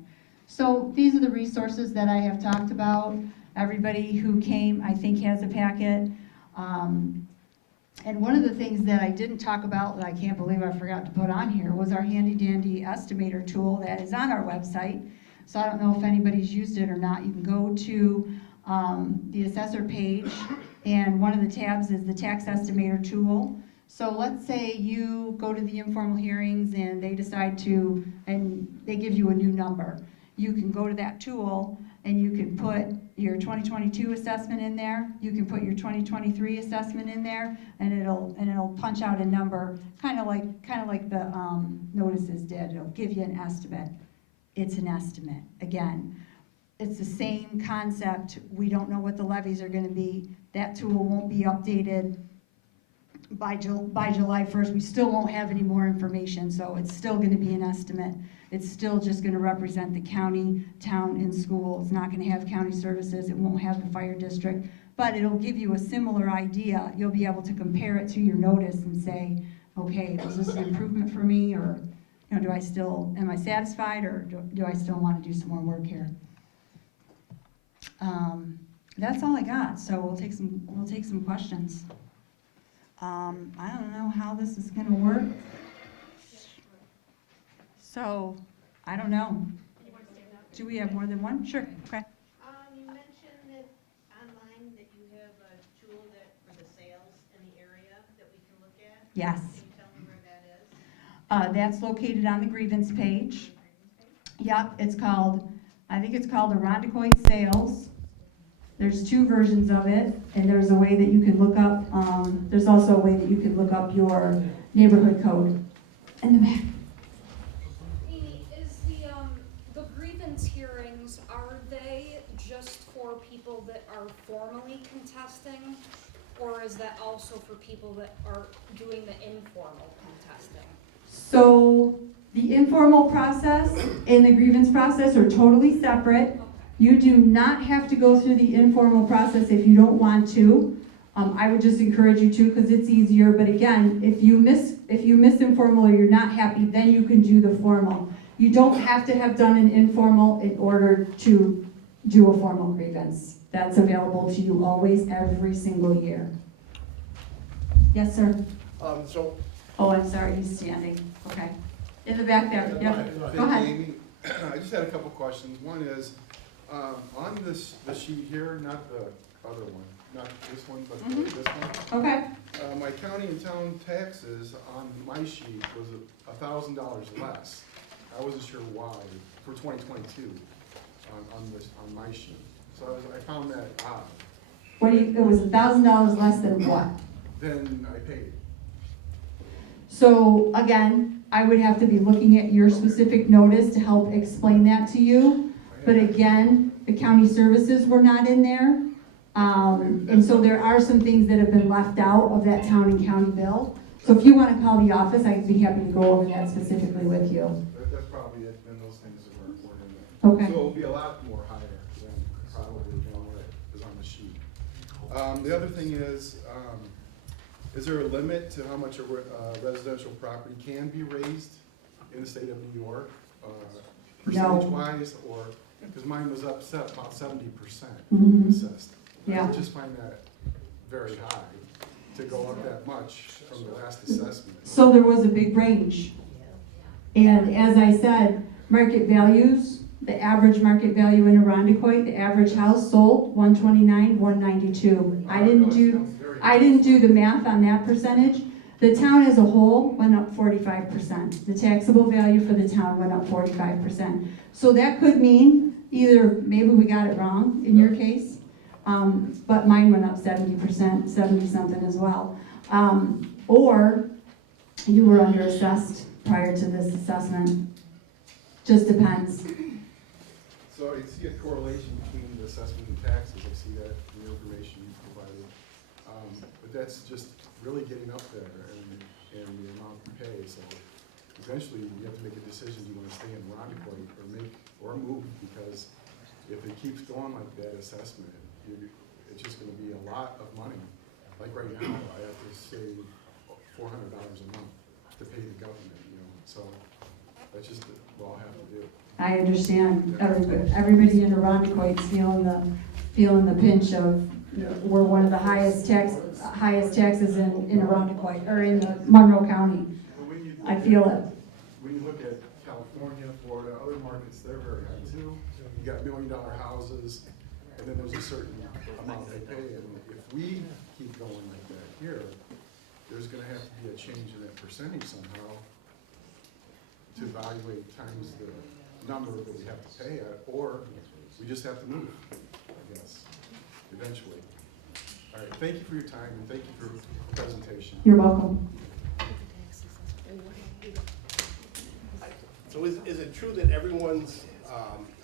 So these are the resources that I have talked about. Everybody who came, I think, has a packet. And one of the things that I didn't talk about, that I can't believe I forgot to put on here, was our handy dandy estimator tool that is on our website. So I don't know if anybody's used it or not. You can go to the assessor page, and one of the tabs is the tax estimator tool. So let's say you go to the informal hearings and they decide to, and they give you a new number. You can go to that tool and you can put your 2022 assessment in there, you can put your 2023 assessment in there, and it'll punch out a number, kind of like the notices did. It'll give you an estimate. It's an estimate. Again, it's the same concept. We don't know what the levies are going to be. That tool won't be updated by July 1st. We still won't have any more information, so it's still going to be an estimate. It's still just going to represent the county, town, and school. It's not going to have county services. It won't have the fire district, but it'll give you a similar idea. You'll be able to compare it to your notice and say, okay, is this an improvement for me, or am I satisfied, or do I still want to do some more work here? That's all I got. So we'll take some questions. I don't know how this is going to work. So, I don't know. Do we have more than one? Sure, okay. You mentioned that online that you have a tool for the sales in the area that we can look at. Yes. Can you tell me where that is? That's located on the grievance page. Yep, I think it's called Irondequoit Sales. There's two versions of it, and there's a way that you can look up, there's also a way that you can look up your neighborhood code in the back. Amy, is the grievance hearings, are they just for people that are formally contesting? Or is that also for people that are doing the informal contesting? So the informal process and the grievance process are totally separate. Okay. You do not have to go through the informal process if you don't want to. I would just encourage you to, because it's easier. But again, if you miss informal or you're not happy, then you can do the formal. You don't have to have done an informal in order to do a formal grievance. That's available to you always, every single year. Yes, sir. So. Oh, I'm sorry, he's standing. Okay. In the back there. Yep. Thank Go you, ahead. Amy. I just had a couple questions. One is, on the sheet here, not the other one, not this one, but this one. Okay. My county and town taxes on my sheet was $1,000 less. I wasn't sure why, for 2022, on my sheet. So I found that odd. It was $1,000 less than what? Then I paid. So again, I would have to be looking at your specific notice to help explain that to you. But again, the county services were not in there. And so there are some things that have been left out of that town and county bill. So if you want to call the office, I'd be happy to go over that specifically with you. That's probably it, then those things that weren't in there. Okay. So it'll be a lot more higher than probably than what is on the sheet. The other thing is there a limit to how much a residential property can be raised in the state of New York? Percentage-wise, or, because mine was up about 70% Mhm. assessed. Yeah. I just find that very high to go up that much from the last assessment. So there was a big range. And as I said, market values, the average market value in Irondequoit, the average house sold 129, 192. I didn't do the math on that percentage. The town as a whole went up 45%. The taxable value for the town went up 45%. So that could mean either maybe we got it wrong in your case, but mine went up 70%, 70-something as well. Or you were underassessed prior to this assessment. Just depends. So I see a correlation between the assessment and taxes. I see that in the information you provided. But that's just really getting up there and the amount you pay. So eventually you have to make a decision. Do you want to stay in Irondequoit or move? Because if it keeps going like that assessment, it's just going to be a lot of money. Like right now, I have to save $400 a month to pay the government, So that's just what I'll have to do. I understand. Everybody in Irondequoit's feeling the pinch of we're one of the highest taxes in Arundecoit, or in Monroe County. But when you I look feel at- it. When you look at California, Florida, other markets, they're very high too. You got $1 million houses, and then there's a certain amount they pay, and if we keep going like that here, there's gonna have to be a change in that percentage somehow to evaluate times the number that we have to pay at, or we just have to move, I guess, eventually. All right, thank you for your time, and thank you for the presentation. You're welcome. So is it true that everyone's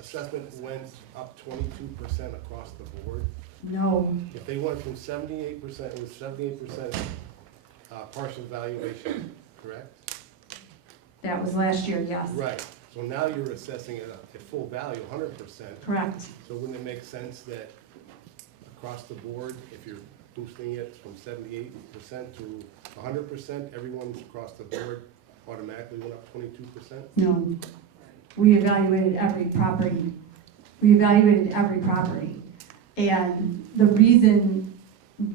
assessment went up 22% across the board? No, If they went from 78%, it was 78% partial valuation, correct? that was last year, yes. Right, so now you're assessing it at full value, 100%. Correct. So wouldn't it make sense that across the board, if you're boosting it from 78% to 100%, everyone's across the board automatically went up 22%? No, we evaluated every property. We evaluated every property. And the reason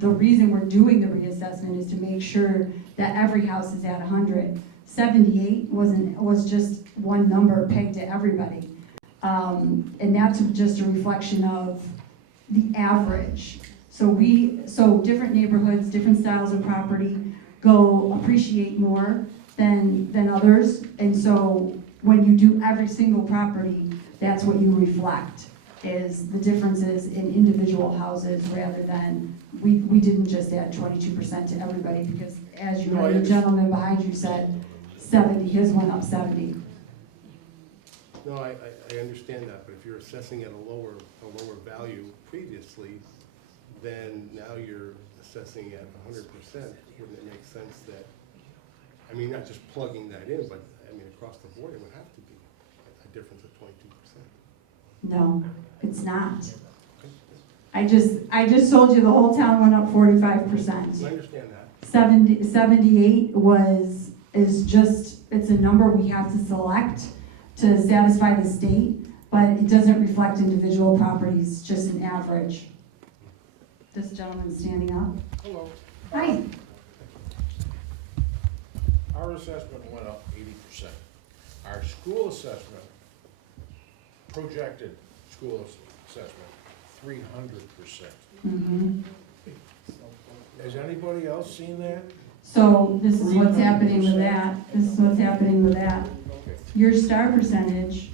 we're doing the reassessment is to make sure that every house is at 100. 78 was just one number pegged to everybody. And that's just a reflection of the average. So different neighborhoods, different styles of property appreciate more than others. And so when you do every single property, that's what you reflect, is the differences in individual houses rather than, we didn't just add 22% to everybody, because as you know, the gentleman behind you said 70, his went up 70. No, I understand that, but if you're assessing at a lower value previously, then now you're assessing at 100%, wouldn't it make sense that, I mean, not just plugging that in, but, I mean, across the board, it would have to be a difference of 22%. No, it's not. I just told you the whole town went up 45%. I understand that. 78 is just, it's a number we have to select to satisfy the state, but it doesn't reflect individual properties, just an average. This gentleman standing up. Hello. Hi. Our assessment went up 80%. Our school assessment, projected school assessment, 300%. Mhm. Has anybody else seen that? So this is what's happening with that. This is what's happening with that. Okay. Your star percentage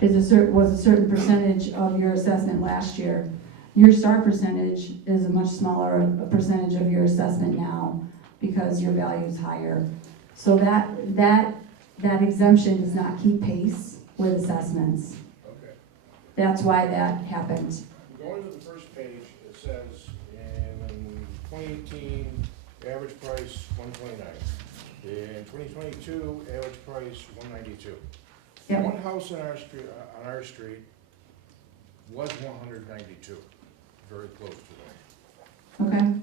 was a certain percentage of your assessment last year. Your star percentage is a much smaller percentage of your assessment now because your value is higher. So that exemption does not keep pace with assessments. Okay. That's why that happened. Going to the first page, it says in 2018, average price 129. In 2022, average price 192. Yep. One house on our street was 192, very close to that. Okay?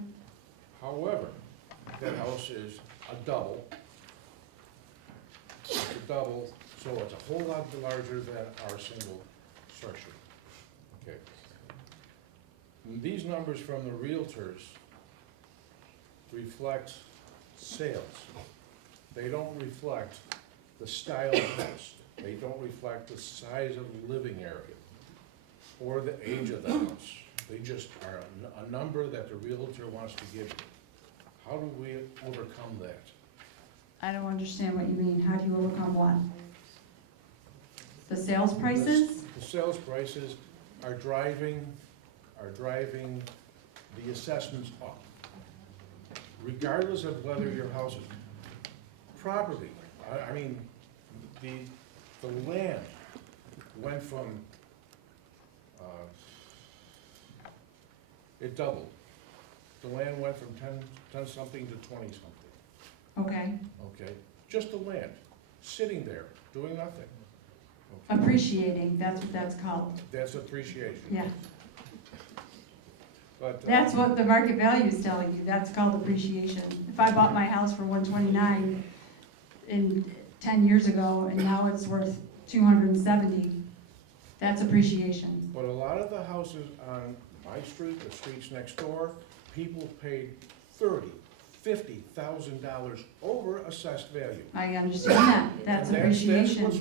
However, that house is a double. It's a double, so it's a whole lot larger than our single structure. Okay. And these numbers from the realtors reflect sales. They don't reflect the style of house. They don't reflect the size of the living area or the age of the house. They just are a number that the realtor wants to give you. How do we overcome that? I don't understand what you mean. How do you overcome what? The sales prices? The sales prices are driving the assessments up. Regardless of whether your house is property, I mean, the land went from, it doubled. The land went from 10 something to 20 something. Okay. Okay, just the land, sitting there, doing nothing. Okay. Appreciating, that's what that's called. That's appreciation. Yeah. But, That's what the market value is telling you. That's called appreciation. If I bought my house for 129 10 years ago and now it's worth 270, that's appreciation. But a lot of the houses on my street, the streets next door, people paid $30,000, $50,000 over assessed value. I understand that, that's And appreciation. That's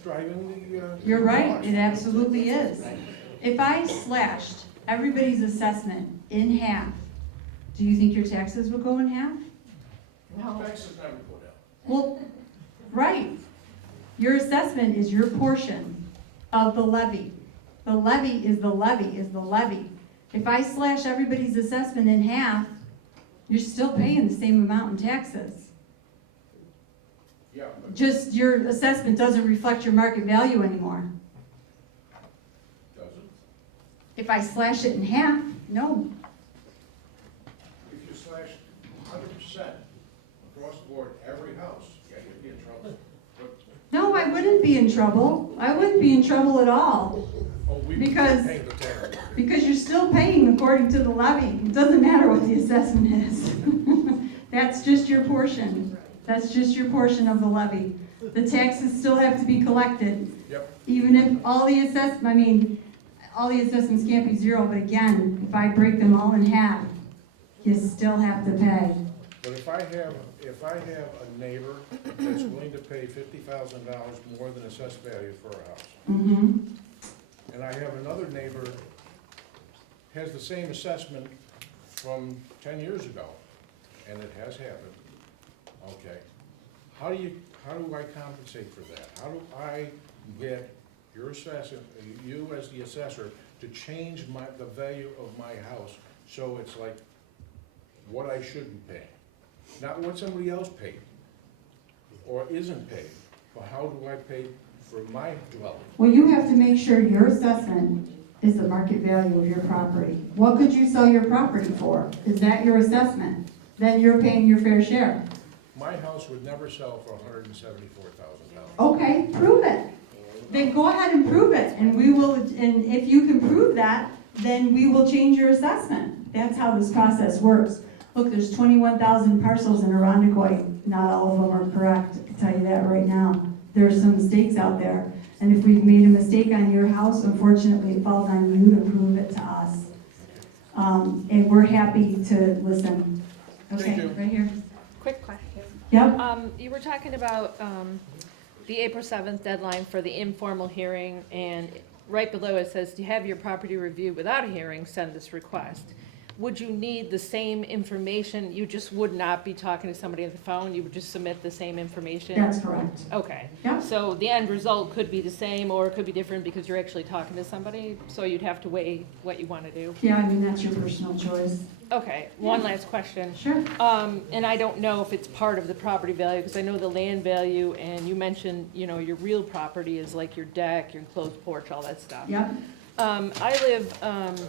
driving the, You're right, cost. it absolutely is. If I slashed everybody's assessment in half, do you think your taxes would go in half? Taxes never go down. Well, right. Your assessment is your portion of the levy. The levy is the levy is the levy. If I slash everybody's assessment in half, you're still paying the same amount in taxes. Yeah, but Just your assessment doesn't reflect your market value anymore. doesn't. If I slash it in half, no. If you slash 100% across the board, every house, yeah, you'd be in trouble. But, No, I wouldn't be in trouble. I wouldn't be in trouble at all. oh, we Because- pay the tax. Because you're still paying according to the levy. It doesn't matter what the assessment is. That's just your portion. That's just your portion of the levy. The taxes still have to be collected. Yep. Even if all the all the assessments can't be zero, but again, if I break them all in half, you still have to pay. But if I have a neighbor that's willing to pay $50,000 more than assessed value for a house, Mm-hmm. and I have another neighbor has the same assessment from 10 years ago, and it has happened, okay, how do I compensate for that? How do I get your assessor, you as the assessor, to change the value of my house so it's like what I should be paying? Not what somebody else paid or isn't paid, but how do I pay for my dwelling? Well, you have to make sure your assessment is the market value of your property. What could you sell your property for? Is that your assessment? Then you're paying your fair share. My house would never sell for $174,000. Okay, prove it. Then go ahead and prove it, and we will, and if you can prove that, then we will change your assessment. That's how this process works. Look, there's 21,000 parcels in Arundecoit. Not all of them are correct, I can tell you that right now. There are some mistakes out there. And if we've made a mistake on your house, unfortunately, it falls on you to prove it to us. And we're happy to listen. Thank Okay, you. right here. Quick question. Yep, You were talking about the April 7th deadline for the informal hearing, and right below it says, to have your property reviewed without a hearing, send this request. Would you need the same information? You just would not be talking to somebody on the phone? You would just submit the same information? that's correct. Okay. Yep. So the end result could be the same, or it could be different because you're actually talking to somebody, so you'd have to weigh what you want to do. Yeah, I mean, that's your personal choice. Okay, one last question. Sure. And I don't know if it's part of the property value, because I know the land value, and you mentioned, you know, your real property is like your deck, your enclosed porch, all that stuff. Yep, I live,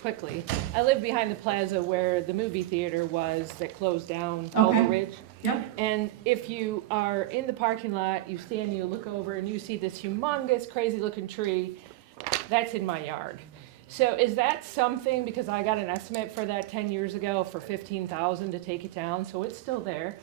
quickly, I live behind the plaza where the movie theater was that closed down, Culver Okay. Ridge. yep. And if you are in the parking lot, you stand, you look over, and you see this humongous, crazy-looking tree, that's in my yard. So is that something, because I got an estimate for that 10 years ago for $15,000 to take it down, so it's still there.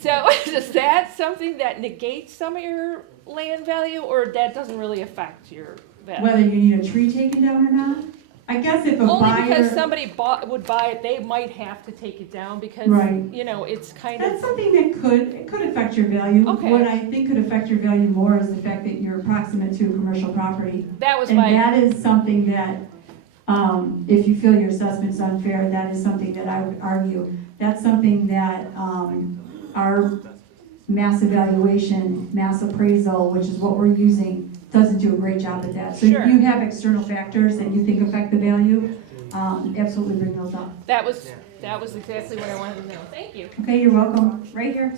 So is that something that negates some of your land value, or that doesn't really affect your value? Whether you need a tree taken down or not? I guess if a Only because buyer, somebody would buy it, they might have to take it down because, Right. you know, it's kind that's of, something that it could affect your value. Okay. What I think could affect your value more is the fact that you're approximate to a commercial property. that was And my, that is something that, if you feel your assessment's unfair, that is something that I would argue. That's something that, our mass evaluation, mass appraisal, which is what we're using, doesn't do a great job at that. So Sure. if you have external factors that you think affect the value, absolutely bring those up. that was exactly what I wanted to know. Thank you. Okay, you're welcome. Right here.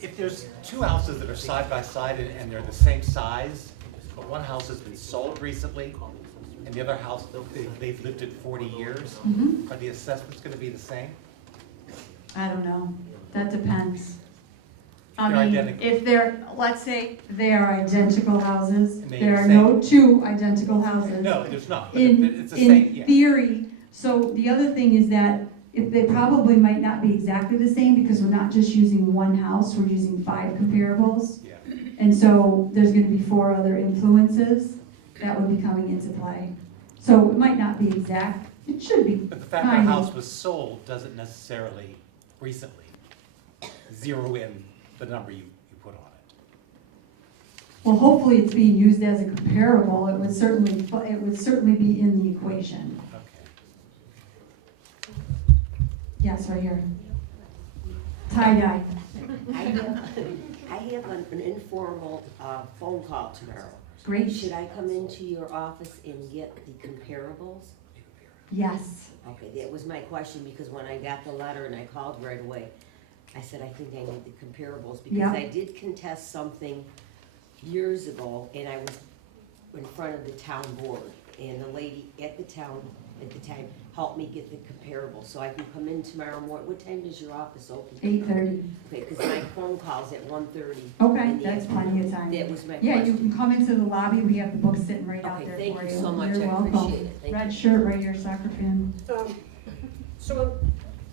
If there's two houses that are side by side and they're the same size, but one house has been sold recently, and the other house, they've lived it 40 years, Mhm. are the assessments gonna be the same? I don't know. That depends. I They're mean, identical. if they're, let's say they are identical houses, And they're there are the no two identical houses. No, there's not, but it's In, the same, in yeah. theory, so the other thing is that if they probably might not be exactly the same because we're not just using one house, we're using 5 comparables. Yeah. And so there's gonna be 4 other influences. that would be coming into play. So it might not be exact, it should be. But the fact that a kind of. house was sold doesn't necessarily recently zero in the number you put on it. Well, hopefully it's being used as a comparable, it would certainly be in the equation. Okay. Yes, right here. Tie-dye. I have an informal phone call tomorrow. Great. Should I come into your office and get the comparables? Yes. Okay, that was my question, because when I got the letter and I called right away, I said, I think I need the comparables, because Yeah. I did contest something years ago, and I was in front of the town board, and the lady at the town, at the time, helped me get the comparables, so I can come in tomorrow morning. What time does your office open? 8:30. Okay, because my phone call's at 1:30. Okay, that's plenty of time. That was my Yeah, you question. can come into the lobby, we have the books sitting right out Okay, there thank for you you. so much. You're I welcome. appreciate it. Thank Red you. shirt right here, soccer pin. So,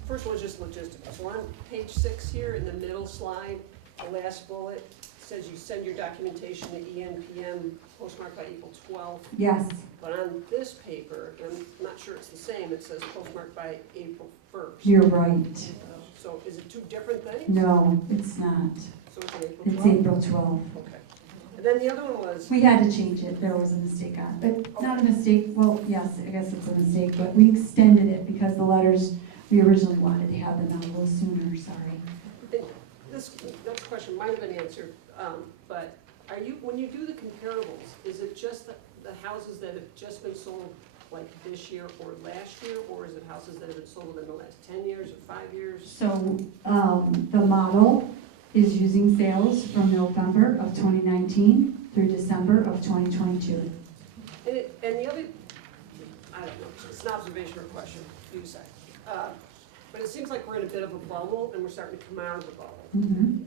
first one's just logistical. So on page 6 here, in the middle slide, the last bullet says you send your documentation to ENPM, postmarked by April 12th. Yes, But on this paper, and I'm not sure it's the same, it says postmarked by April 1st. you're right. So is it two different things? No, it's not. So it's on April It's 12th? April 12th. Okay. And then the other one was, We had to change it, there was a mistake on it, but not a mistake, well, yes, I guess it's a mistake, but we extended it because the letters, we originally wanted to have them out a little sooner, sorry. this next question might have been answered, but are you, when you do the comparables, is it just the houses that have just been sold like this year or last year, or is it houses that have been sold in the last 10 years or 5 years? So, the model is using sales from November of 2019 through December of 2022. And the other, I don't know, it's an observation or a question, you decide. But it seems like we're in a bit of a bubble and we're starting to come out of the bubble. Mhm.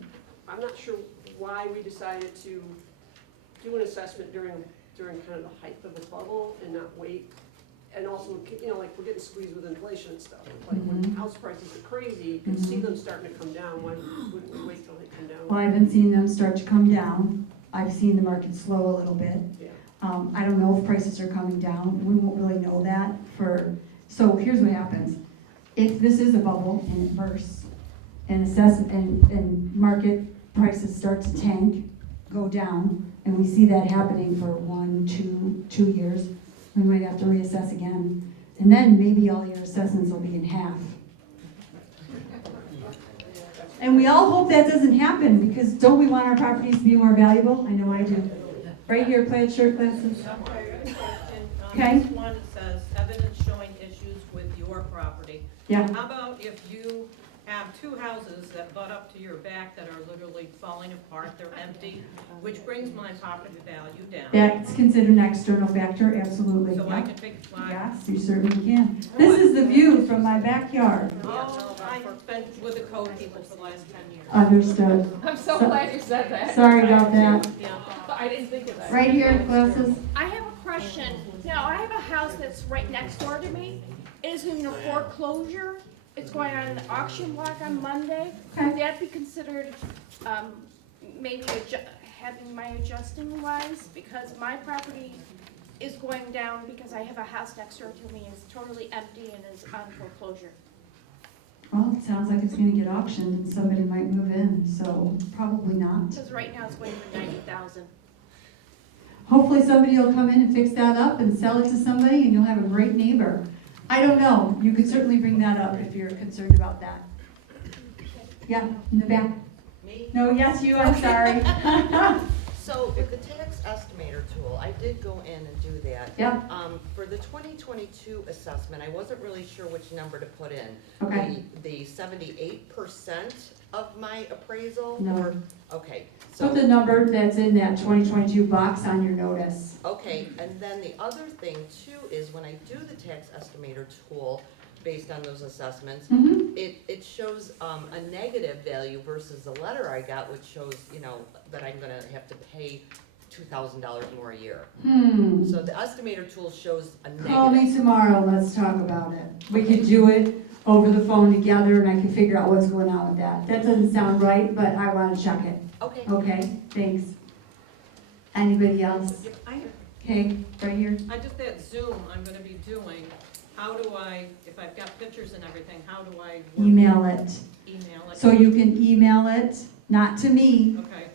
I'm not sure why we decided to do an assessment during kind of the height of the bubble and not wait. And also, you know, like, we're getting squeezed with inflation and stuff. Like, when Mhm. house prices are crazy, you can see them starting to come down. Why wouldn't we wait till they come down? Well, I've been seeing them start to come down. I've seen the market slow a little bit. Yeah. I don't know if prices are coming down. We won't really know that so here's what happens. If this is a bubble and it bursts and market prices start to tank, go down, and we see that happening for 2 years, we might have to reassess again. And then maybe all your assessments will be in half. And we all hope that doesn't happen, because don't we want our properties to be more valuable? I know I do. Right here, plaid shirt, glasses. Okay, I have a question. Okay. This one says evidence showing issues with your property. Yeah, How about if you have two houses that butt up to your back that are literally falling apart, they're empty, which brings my property value down? that's considered an external factor, absolutely. So I Yeah. can fix my, Yes, you certainly can. This is the view from my backyard. oh, I've been with the code people for the last 10 years. Understood. I'm so So- glad you said that. Sorry about that. Yeah. I didn't think of that. Right here, glasses. I have a question. Now, I have a house that's right next door to me. It is in a foreclosure. It's going on an auction block on Monday. Okay. Would that be considered, maybe having my adjusting wise? Because my property is going down because I have a house next door to me. It's totally empty and is on foreclosure. Well, it sounds like it's gonna get auctioned and somebody might move in, so probably not. Because right now it's going for 90,000. Hopefully somebody will come in and fix that up and sell it to somebody and you'll have a great neighbor. I don't know, you could certainly bring that up if you're concerned about that. Yeah, in the back. Me? No, yes, you, I'm sorry. So with the tax estimator tool, I did go in and do that. Yep. For the 2022 assessment, I wasn't really sure which number to put in. Okay. The 78% of my appraisal? No. Or, okay, Put the so, number that's in that 2022 box on your notice. okay, and then the other thing too is when I do the tax estimator tool, based on those assessments, Mm-hmm. it shows a negative value versus the letter I got, which shows, you know, that I'm gonna have to pay $2,000 more a year. So the estimator tool shows a negative. Call me tomorrow, let's talk about it. We could do it over the phone together and I can figure out what's going on with that. That doesn't sound right, but I want to check it. Okay. Okay, thanks. Anybody else? I Okay, right here. I just, that Zoom I'm gonna be doing, how do I, if I've got pictures and everything, how do I work Email it. Email it? So you can email it, not to me, Okay,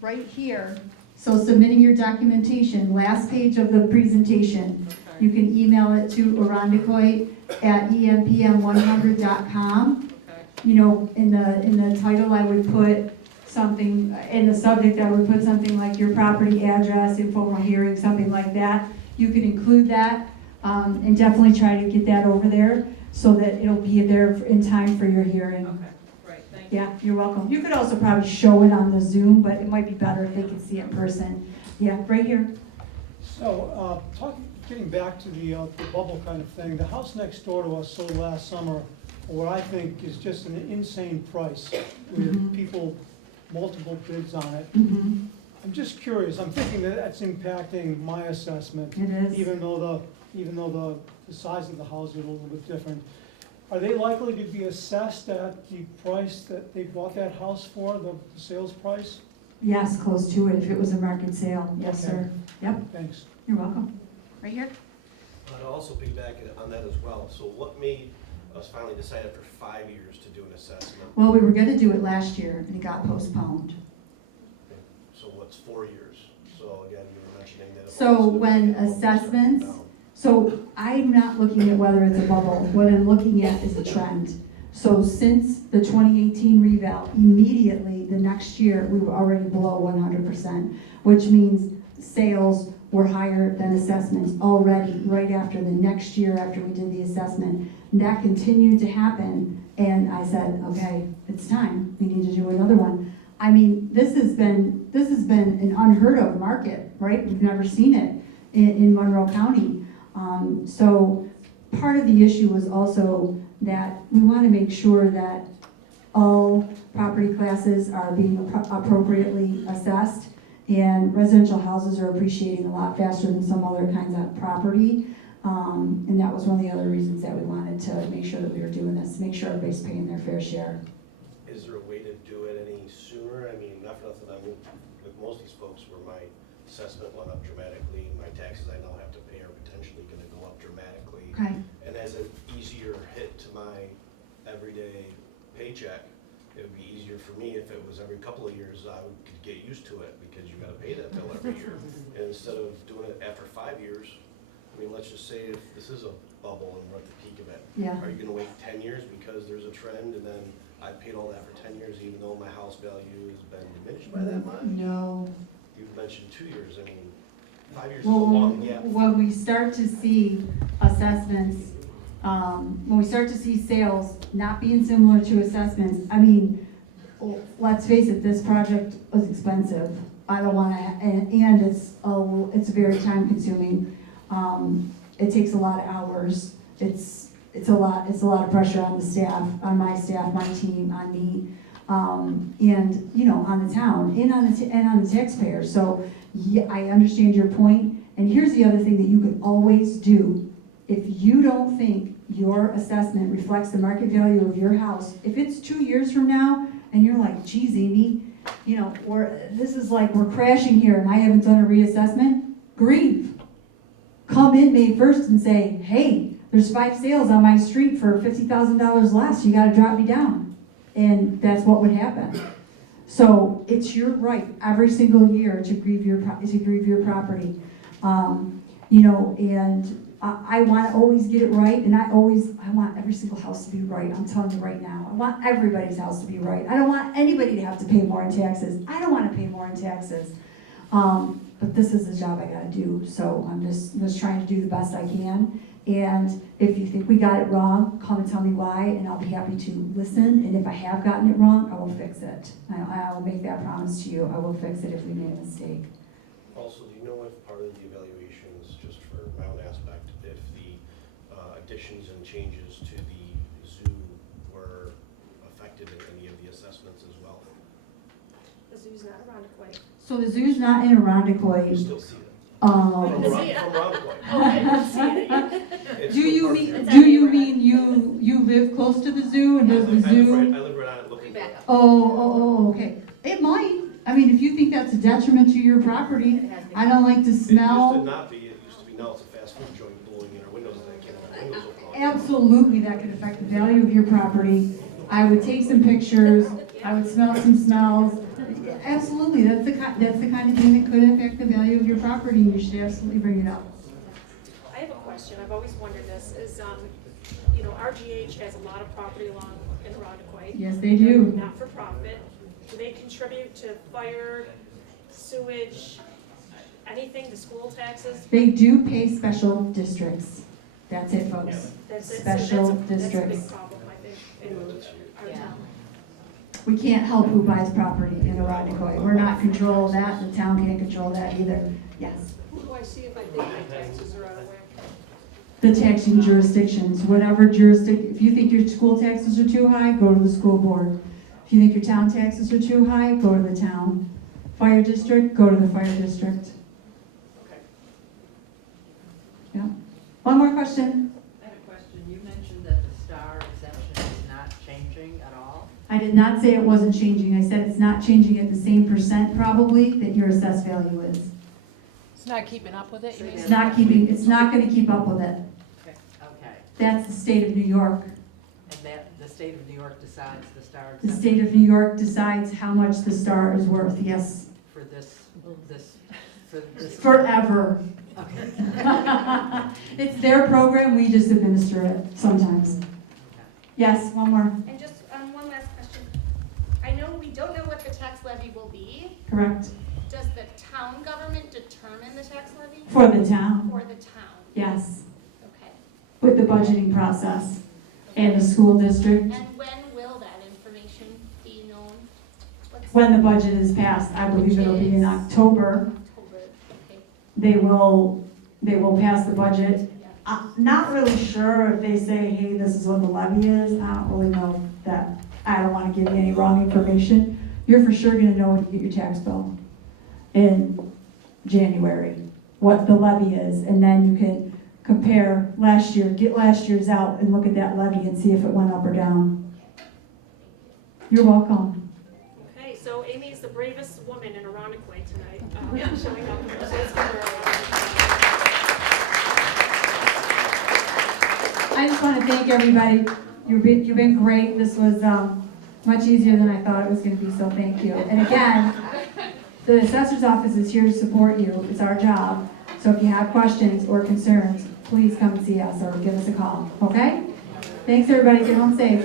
right here. So submitting your documentation, last page of the presentation. You okay, can email it to arondecoit@empm100.com. okay. You know, in the title, I would put something, in the subject, I would put something like your property address, informal hearing, something like that. You can include that, and definitely try to get that over there so that it'll be there in time for your hearing. Okay, great, thank you. Yeah, you're welcome. You could also probably show it on the Zoom, but it might be better if they could see it in person. Yeah, right here. So, getting back to the bubble kind of thing, the house next door to us sold last summer for what I think is just an insane price, with people, multiple bids on it. Mm-hmm. I'm just curious, I'm thinking that that's impacting my assessment, It is. even though the size of the house is a little bit different. Are they likely to be assessed at the price that they bought that house for, the sales price? Yes, close to it, if it was a market sale. Yes, Okay. sir. Yep, Thanks. you're welcome. Right here? I'd also piggyback on that as well. So what made us finally decide after 5 years to do an assessment? Well, we were gonna do it last year, and it got postponed. So what's 4 years? So again, you were mentioning that. So when assessments, so I'm not looking at whether it's a bubble, what I'm looking at is a trend. So since the 2018 reval, immediately the next year, we were already below 100%, which means sales were higher than assessments already, right after the next year after we did the assessment. And that continued to happen, and I said, okay, it's time, we need to do another one. I mean, this has been an unheard of market, right? We've never seen it in Monroe County. So part of the issue was also that we want to make sure that all property classes are being appropriately assessed, and residential houses are appreciating a lot faster than some other kinds of property. And that was one of the other reasons that we wanted to make sure that we were doing this, make sure everybody's paying their fair share. Is there a way to do it any sooner? I mean, not for nothing, I mean, with most of these folks where my assessment went up dramatically, my taxes I now have to pay are potentially gonna go up dramatically. Okay. And as an easier hit to my everyday paycheck, it would be easier for me if it was every couple of years, I could get used to it, because you gotta pay that bill every year. And instead of doing it after 5 years, I mean, let's just say if this is a bubble and we're at the peak of it. Yeah. Are you gonna wait 10 years because there's a trend, and then I paid all that for 10 years even though my house value has been diminished by that much? No. You've mentioned 2 years, I mean, 5 years is a Well, long gap. when we start to see assessments, when we start to see sales not being similar to assessments, I mean, let's face it, this project was expensive. I don't wanna, and it's very time consuming. It takes a lot of hours. It's a lot of pressure on the staff, on my staff, my team, on me, and, you know, on the town, and on the taxpayers. So, yeah, I understand your point, and here's the other thing that you can always do. If you don't think your assessment reflects the market value of your house, if it's 2 years from now, and you're like, geez, Amy, you know, this is like we're crashing here and I haven't done a reassessment, grieve. Come in May 1st and say, hey, there's 5 sales on my street for $50,000 less, you gotta drop me down. And that's what would happen. So it's your right every single year to grieve your property. You know, and I want to always get it right, and I want every single house to be right. I'm telling you right now, I want everybody's house to be right. I don't want anybody to have to pay more in taxes. I don't want to pay more in taxes. But this is the job I got to do, so I'm just trying to do the best I can. And if you think we got it wrong, come and tell me why, and I'll be happy to listen. And if I have gotten it wrong, I will fix it. I will make that promise to you. I will fix it if we made a mistake. Also, do you know if part of the evaluations, just for my own aspect, if the additions and changes to the zoo were affected in any of the assessments as well? The zoo's not around quite. So the zoo's not in You Irondequoit. still see it? Um, From Rondequoit. Oh, I didn't see it yet. It's Do still you part of mean, it. do you mean you live close to the zoo and does the zoo? I live right on it looking for it. Oh, okay. It might. I I mean, if you think that's a detriment to your property, I don't like to smell. It used to not be, it used to be, now it's a fast food joint blowing in our windows, and I can't have my windows open. Absolutely, that could affect the value of your property. I would take some pictures, I would smell some smells. Absolutely, that's the kind of thing that could affect the value of your property, and you should absolutely bring it up. I have a question, I've always wondered this, is, RGH has a lot of property along in Irondequoit. Yes, they do. Not for profit. Do they contribute to fire, sewage, anything, to school taxes? They do pay special districts. That's it, folks. That's it. So Special that's a districts. big problem, I think, in our Yeah. town. We can't help who buys property in Irondequoit. We're not control that, the town can't control that either. Yes. Who do I see if I think my taxes are out of whack? The taxing jurisdictions, whatever jurisdiction, if you think your school taxes are too high, go to the school board. If you think your town taxes are too high, go to the town. Fire district, go to the fire district. Okay. Yeah. One more question. I have a question. You mentioned that the star exemption is not changing at all. I did not say it wasn't changing. I said it's not changing at the same percent probably that your assessed value is. It's not keeping up with it, you mean? It's not gonna keep up with it. Okay. That's the state of New York. And that the state of New York decides the star The exemption state of New York decides how much the star is worth, yes, for this. forever. Okay. It's their program, we just administer it sometimes. Yes, one more, And just, one last question. I know we don't know what the tax levy will be. correct, Does the town government determine the tax levy? for the town, For the town? yes, Okay. with the budgeting process and the school district. And when will that information be known? What's When the budget is passed, I believe it'll be in October, October? Okay. they will pass the budget. Not really sure if they say, hey, this is what the levy is, I don't really know that, I don't wanna give you any wrong information. You're for sure gonna know when you get your tax bill in January, what the levy is, and then you can compare last year, get last year's out and look at that levy and see if it went up or down. You're welcome. Okay, so Amy's the bravest woman in Irondequoit tonight, showing up. So let's give her a round of applause. I just want to thank everybody. You've been great. This was much easier than I thought it was going to be, so thank you. And again, the assessor's office is here to support you. It's our job. So if you have questions or concerns, please come and see us or give us a call, okay? Thanks, everybody. Get home safe.